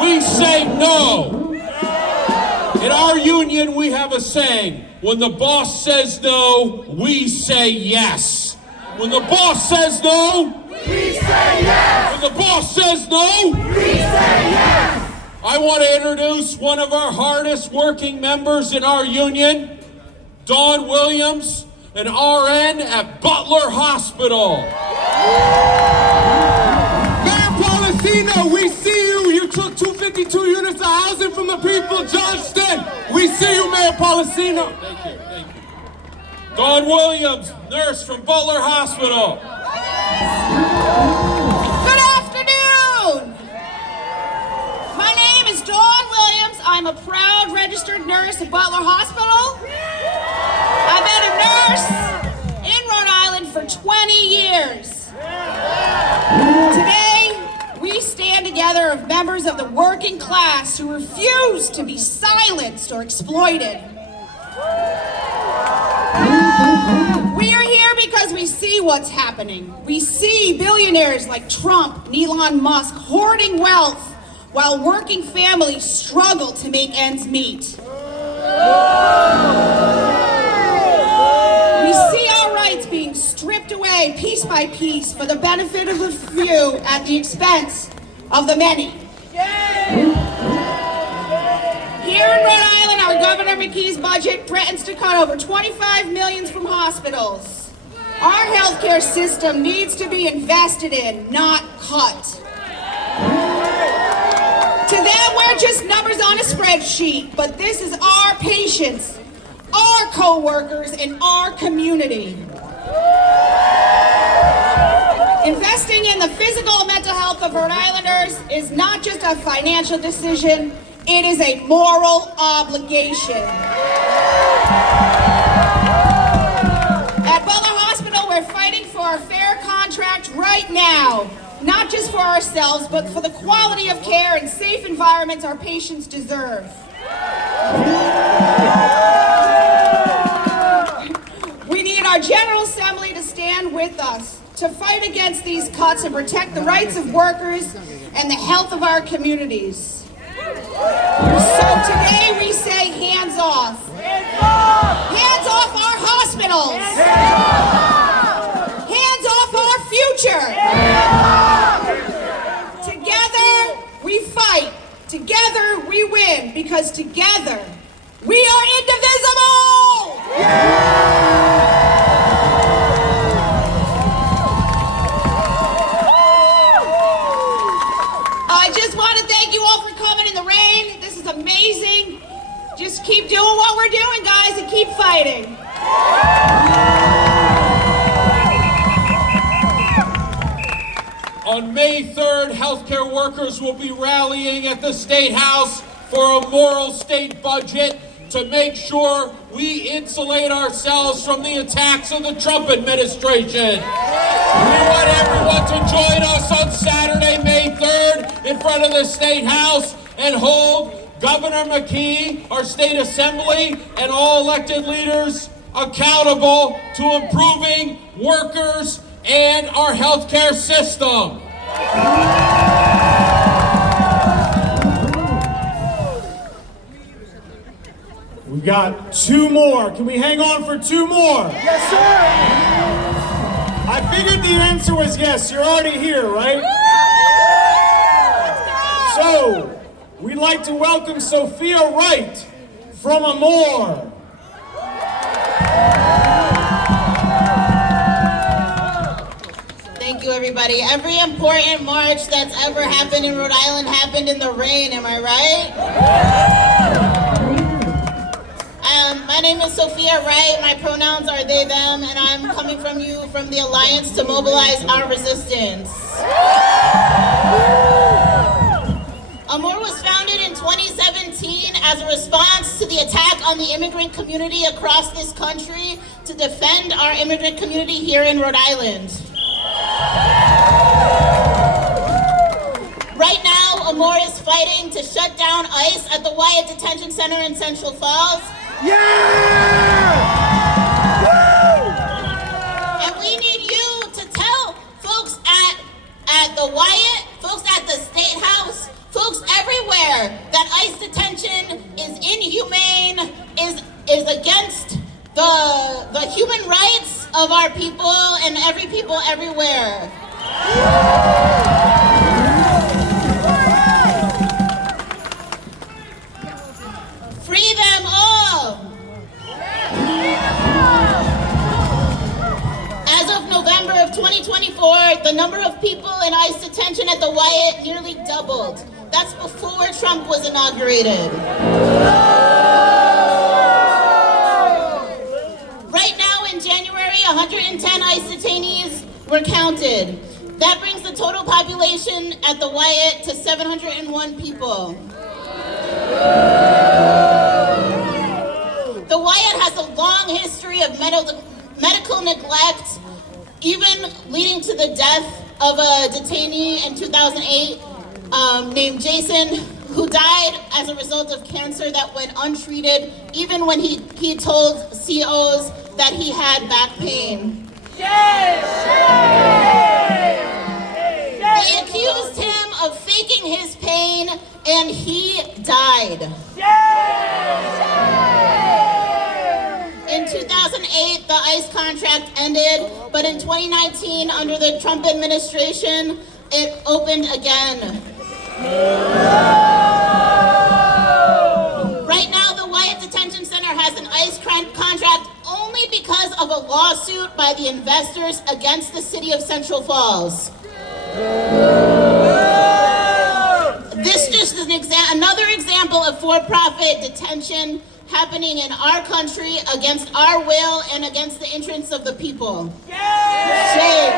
We say no. In our union, we have a saying: when the boss says no, we say yes. When the boss says no, we say yes. When the boss says no, we say yes. I want to introduce one of our hardest working members in our union, Dawn Williams. an RN at Butler Hospital. Mayor Policino, we see you. You took 252 units of housing from the people, Johnston. We see you, Mayor Policino. Thank you, thank you. Dawn Williams, nurse from Butler Hospital. Good afternoon. My name is Dawn Williams. I'm a proud registered nurse at Butler Hospital. I've been a nurse in Rhode Island for 20 years. Today, we stand together of members of the working class who refuse to be silenced or exploited. We are here because we see what's happening. We see billionaires like Trump and Elon Musk hoarding wealth while working families struggle to make ends meet. We see our rights being stripped away piece by piece for the benefit of the few at the expense of the many. Here in Rhode Island, our Governor McKee's budget threatens to cut over $25 million from hospitals. Our healthcare system needs to be invested in, not cut. To them, we're just numbers on a spreadsheet, but this is our patients, our co-workers, and our community. Investing in the physical and mental health of Rhode Islanders is not just a financial decision, it is a moral obligation. At Butler Hospital, we're fighting for a fair contract right now, not just for ourselves, but for the quality of care and safe environments our patients deserve. We need our General Assembly to stand with us, to fight against these cuts and protect the rights of workers and the health of our communities. So today we say hands off. Hands off our hospitals. Hands off our future. Together we fight. Together we win, because together we are indivisible. I just want to thank you all for coming in the rain. This is amazing. Just keep doing what we're doing, guys, and keep fighting. On May 3rd, healthcare workers will be rallying at the State House for a moral state budget to make sure we insulate ourselves from the attacks of the Trump administration. We want everyone to join us on Saturday, May 3rd, in front of the State House and hold Governor McKee, our state assembly, and all elected leaders accountable to improving workers and our healthcare system. We've got two more. Can we hang on for two more? Yes, sir. I figured the answer was yes. You're already here, right? So, we'd like to welcome Sophia Wright from Amore. Thank you, everybody. Every important march that's ever happened in Rhode Island happened in the rain, am I right? My name is Sophia Wright. My pronouns are they, them, and I'm coming from you from the Alliance to Mobilize Our Resistance. Amore was founded in 2017 as a response to the attack on the immigrant community across this country to defend our immigrant community here in Rhode Island. Right now, Amore is fighting to shut down ICE at the Wyatt Detention Center in Central Falls. Yeah! And we need you to tell folks at the Wyatt, folks at the State House, folks everywhere that ICE detention is inhumane, is against the human rights of our people and every people everywhere. Free them all. 2024, the number of people in ICE detention at the Wyatt nearly doubled. That's before Trump was inaugurated. Right now in January, 110 ICE detainees were counted. That brings the total population at the Wyatt to 701 people. The Wyatt has a long history of medical neglect, even leading to the death of a detainee in 2008 named Jason, who died as a result of cancer that went untreated, even when he told COs that he had back pain. They accused him of faking his pain, and he died. In 2008, the ICE contract ended, but in 2019, under the Trump administration, it opened again. Right now, the Wyatt Detention Center has an ICE contract only because of a lawsuit by the investors against the city of Central Falls. This just is another example of for-profit detention happening in our country against our will and against the interests of the people. Shame.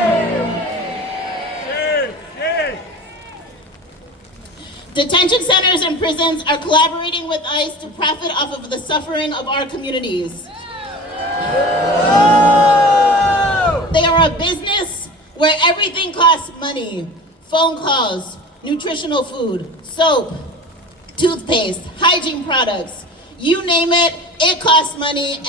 Detention centers and prisons are collaborating with ICE to profit off of the suffering of our communities. They are a business where everything costs money. Phone calls, nutritional food, soap, toothpaste, hygiene products. You name it, it costs money,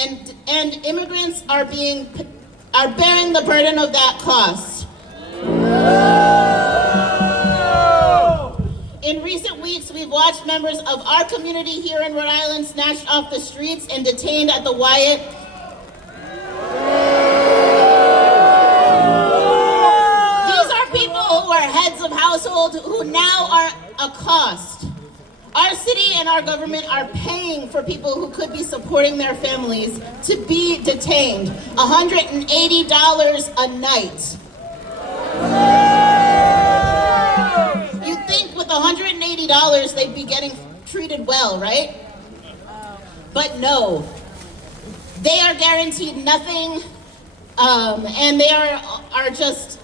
and immigrants are bearing the burden of that cost. In recent weeks, we've watched members of our community here in Rhode Island snatched off the streets and detained at the Wyatt. These are people who are heads of household who now are a cost. Our city and our government are paying for people who could be supporting their families to be detained. $180 a night. You'd think with $180 they'd be getting treated well, right? But no. They are guaranteed nothing, and they are just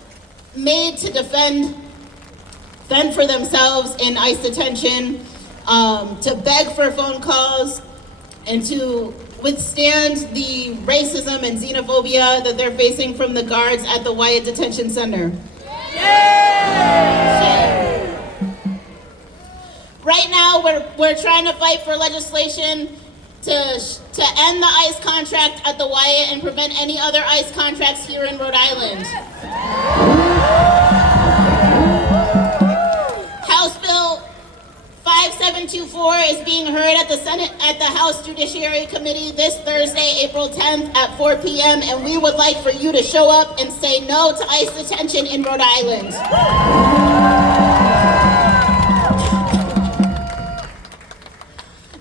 made to fend for themselves in ICE detention, to beg for phone calls, and to withstand the racism and xenophobia that they're facing from the guards at the Wyatt Detention Center. Right now, we're trying to fight for legislation to end the ICE contract at the Wyatt and prevent any other ICE contracts here in Rhode Island. House Bill 5724 is being heard at the House Judiciary Committee this Thursday, April 10th at 4 p.m. and we would like for you to show up and say no to ICE detention in Rhode Island.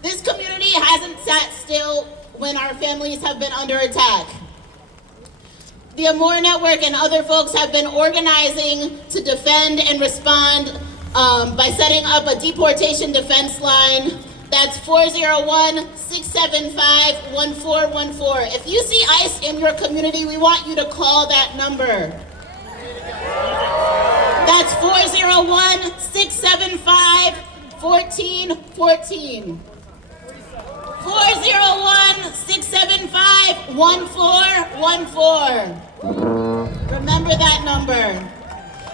This community hasn't sat still when our families have been under attack. The Amore Network and other folks have been organizing to defend and respond by setting up a deportation defense line. That's 401-675-1414. If you see ICE in your community, we want you to call that number. That's 401-675-1414. 401-675-1414. Remember that number.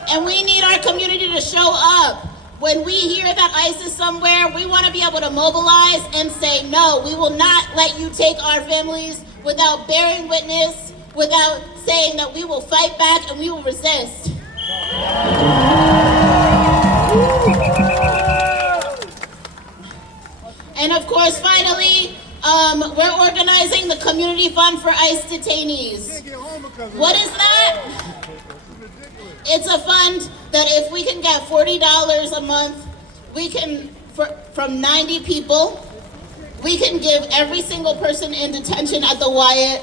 And we need our community to show up. When we hear that ICE is somewhere, we want to be able to mobilize and say, no, we will not let you take our families without bearing witness, without saying that we will fight back and we will resist. And of course, finally, we're organizing the Community Fund for ICE Detainees. What is that? It's a fund that if we can get $40 a month, we can, from 90 people, we can give every single person in detention at the Wyatt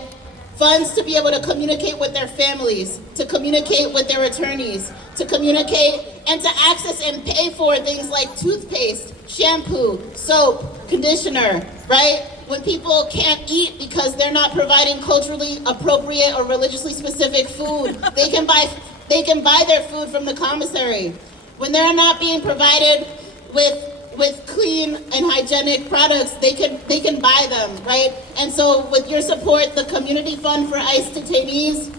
funds to be able to communicate with their families, to communicate with their attorneys, to communicate and to access and pay for things like toothpaste, shampoo, soap, conditioner, right? When people can't eat because they're not providing culturally appropriate or religiously specific food, they can buy their food from the commissary. When they're not being provided with clean and hygienic products, they can buy them, right? And so with your support, the Community Fund for ICE detainees,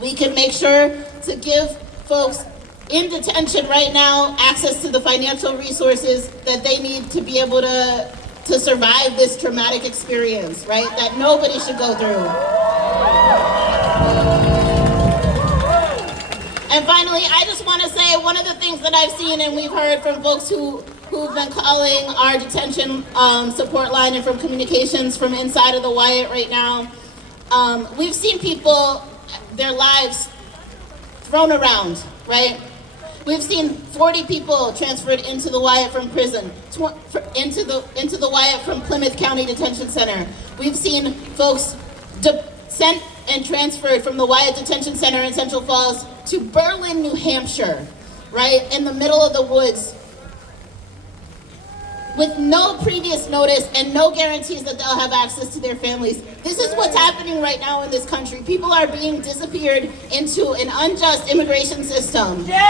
we can make sure to give folks in detention right now access to the financial resources that they need to be able to survive this traumatic experience, right? That nobody should go through. And finally, I just want to say one of the things that I've seen and we've heard from folks who've been calling our detention support line and from communications from inside of the Wyatt right now, we've seen people, their lives thrown around, right? We've seen 40 people transferred into the Wyatt from prison, into the Wyatt from Plymouth County Detention Center. We've seen folks sent and transferred from the Wyatt Detention Center in Central Falls to Berlin, New Hampshire, right, in the middle of the woods, with no previous notice and no guarantees that they'll have access to their families. This is what's happening right now in this country. People are being disappeared into an unjust immigration system. Right?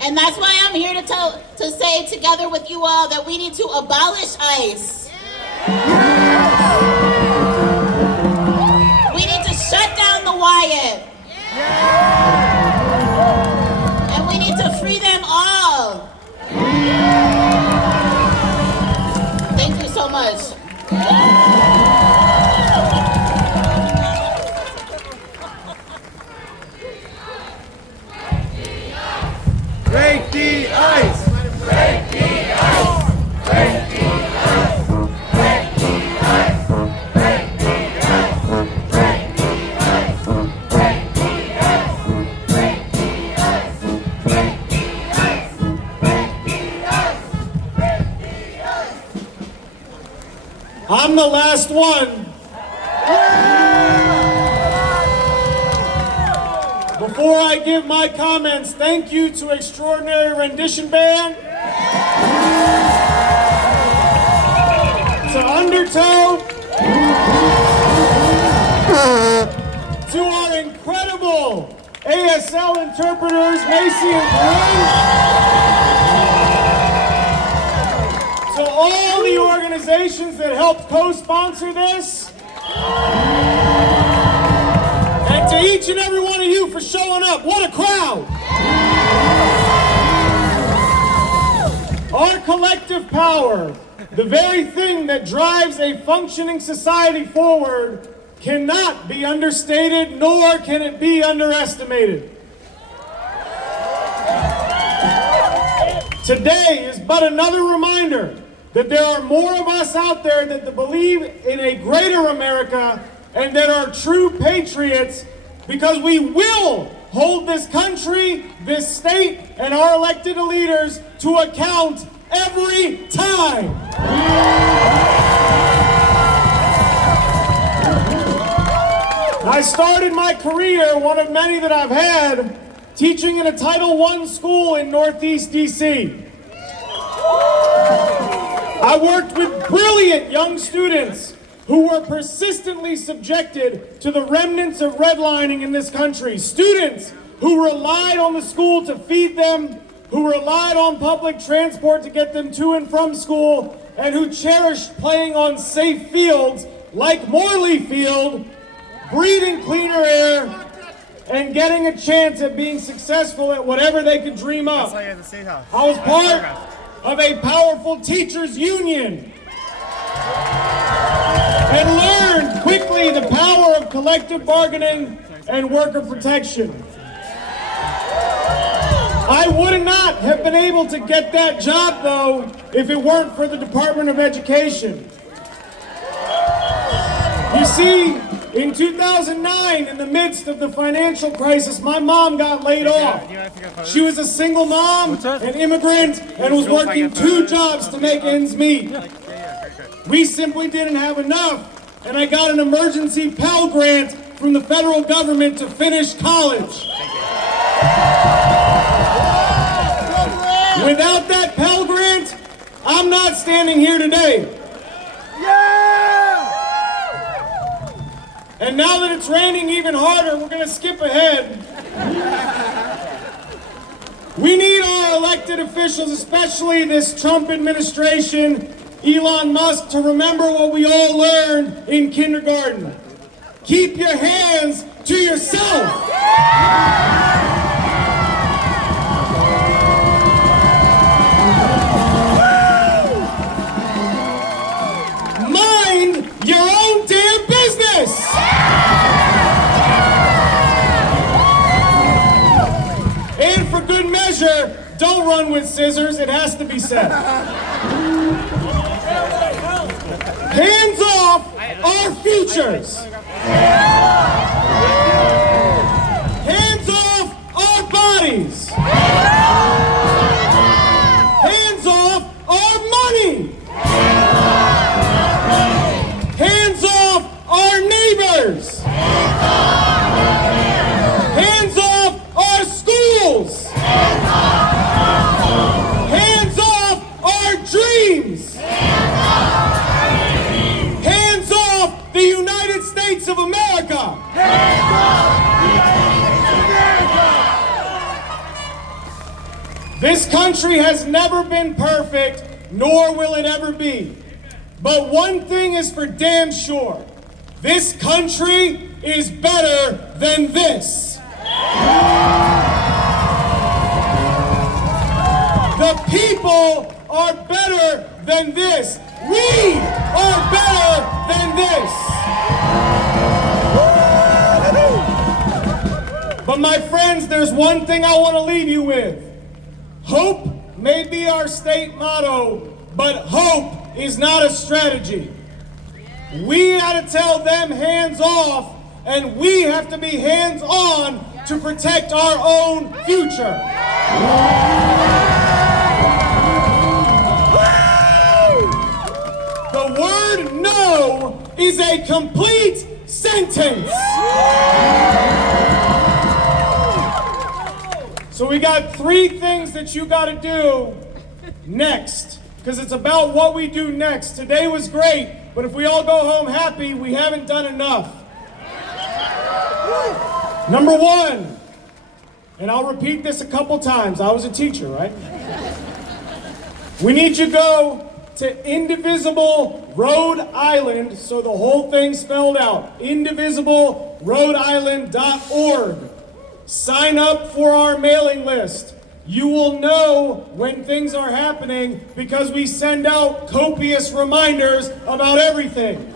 And that's why I'm here to say together with you all that we need to abolish ICE. We need to shut down the Wyatt. And we need to free them all. Thank you so much. Break the ice! Break the ice! Break the ice! Break the ice! Break the ice! Break the ice! Break the ice! Break the ice! Break the ice! Break the ice! Break the ice! I'm the last one. Before I give my comments, thank you to Extraordinary Rendition Band, to Undertow, to our incredible ASL interpreters, Macy and Corinne, to all the organizations that helped co-sponsor this, and to each and every one of you for showing up. What a crowd! Our collective power, the very thing that drives a functioning society forward, cannot be understated, nor can it be underestimated. Today is but another reminder that there are more of us out there that believe in a greater America and that are true patriots, because we will hold this country, this state, and our elected leaders to account every time. I started my career, one of many that I've had, teaching in a Title I school in Northeast DC. I worked with brilliant young students who were persistently subjected to the remnants of redlining in this country. Students who relied on the school to feed them, who relied on public transport to get them to and from school, and who cherished playing on safe fields like Morley Field, breathing cleaner air, and getting a chance at being successful at whatever they could dream up. I was part of a powerful teachers union and learned quickly the power of collective bargaining and worker protection. I would not have been able to get that job, though, if it weren't for the Department of Education. You see, in 2009, in the midst of the financial crisis, my mom got laid off. She was a single mom, an immigrant, and was working 2 jobs to make ends meet. We simply didn't have enough, and I got an emergency Pell Grant from the federal government to finish college. Without that Pell Grant, I'm not standing here today. And now that it's raining even harder, we're gonna skip ahead. We need our elected officials, especially this Trump administration, Elon Musk, to remember what we all learned in kindergarten. Keep your hands to yourself. Mind your own damn business. And for good measure, don't run with scissors, it has to be said. Hands off our futures. Hands off our bodies. Hands off our money. Hands off our neighbors. Hands off our schools. Hands off our dreams. Hands off the United States of America. This country has never been perfect, nor will it ever be. But one thing is for damn sure. This country is better than this. The people are better than this. We are better than this. But my friends, there's one thing I want to leave you with. Hope may be our state motto, but hope is not a strategy. We got to tell them hands off, and we have to be hands on to protect our own future. The word no is a complete sentence. So we got 3 things that you got to do next, because it's about what we do next. Today was great, but if we all go home happy, we haven't done enough. Number 1, and I'll repeat this a couple times. I was a teacher, right? We need you to go to Indivisible Rhode Island, so the whole thing spelled out, indivisiblerhodeisland.org. Sign up for our mailing list. You will know when things are happening because we send out copious reminders about everything.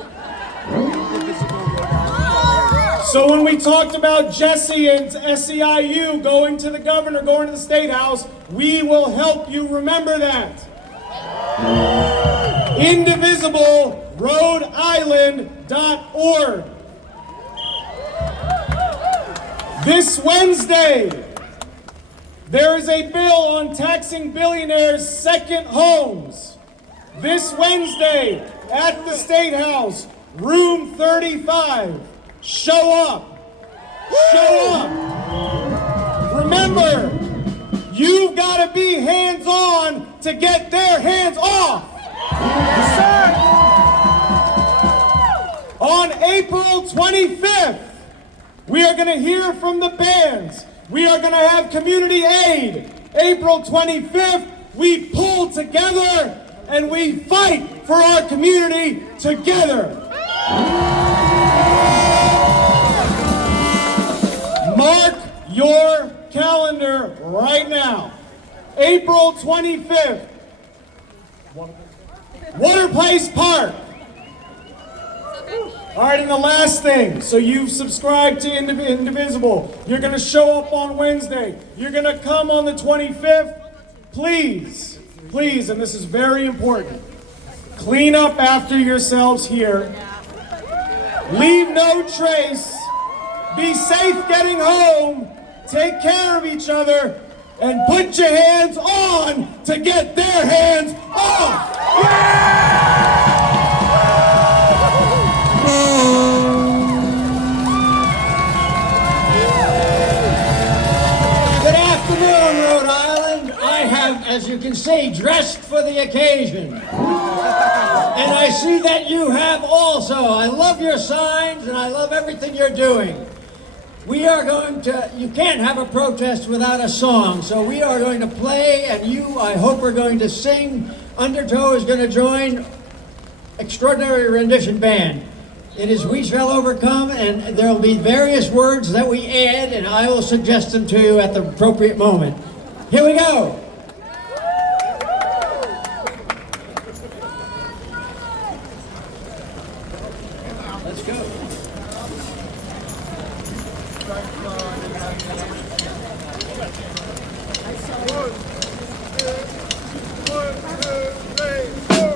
So when we talked about Jesse and SEIU going to the governor, going to the State House, we will help you remember that. IndivisibleRhodeisland.org. This Wednesday, there is a bill on taxing billionaires' second homes. This Wednesday at the State House, room 35. Show up. Show up. Remember, you've got to be hands-on to get their hands off. Yes, sir. On April 25th, we are going to hear from the bands. We are going to have community aid. April 25th, we pull together and we fight for our community together. Mark your calendar right now. April 25th, Water Place Park. All right, and the last thing, so you've subscribed to Indivisible. You're going to show up on Wednesday. You're going to come on the 25th. Please, please, and this is very important, clean up after yourselves here. Leave no trace. Be safe getting home. Take care of each other. And put your hands on to get their hands off. Yeah! the occasion. And I see that you have also. I love your signs and I love everything you're doing. We are going to, you can't have a protest without a song, so we are going to play, and you, I hope, are going to sing. Undertow is going to join Extraordinary Rendition Band. It is We Shall Overcome, and there will be various words that we add, and I will suggest them to you at the appropriate moment. Here we go. Let's go. One, two, three, four.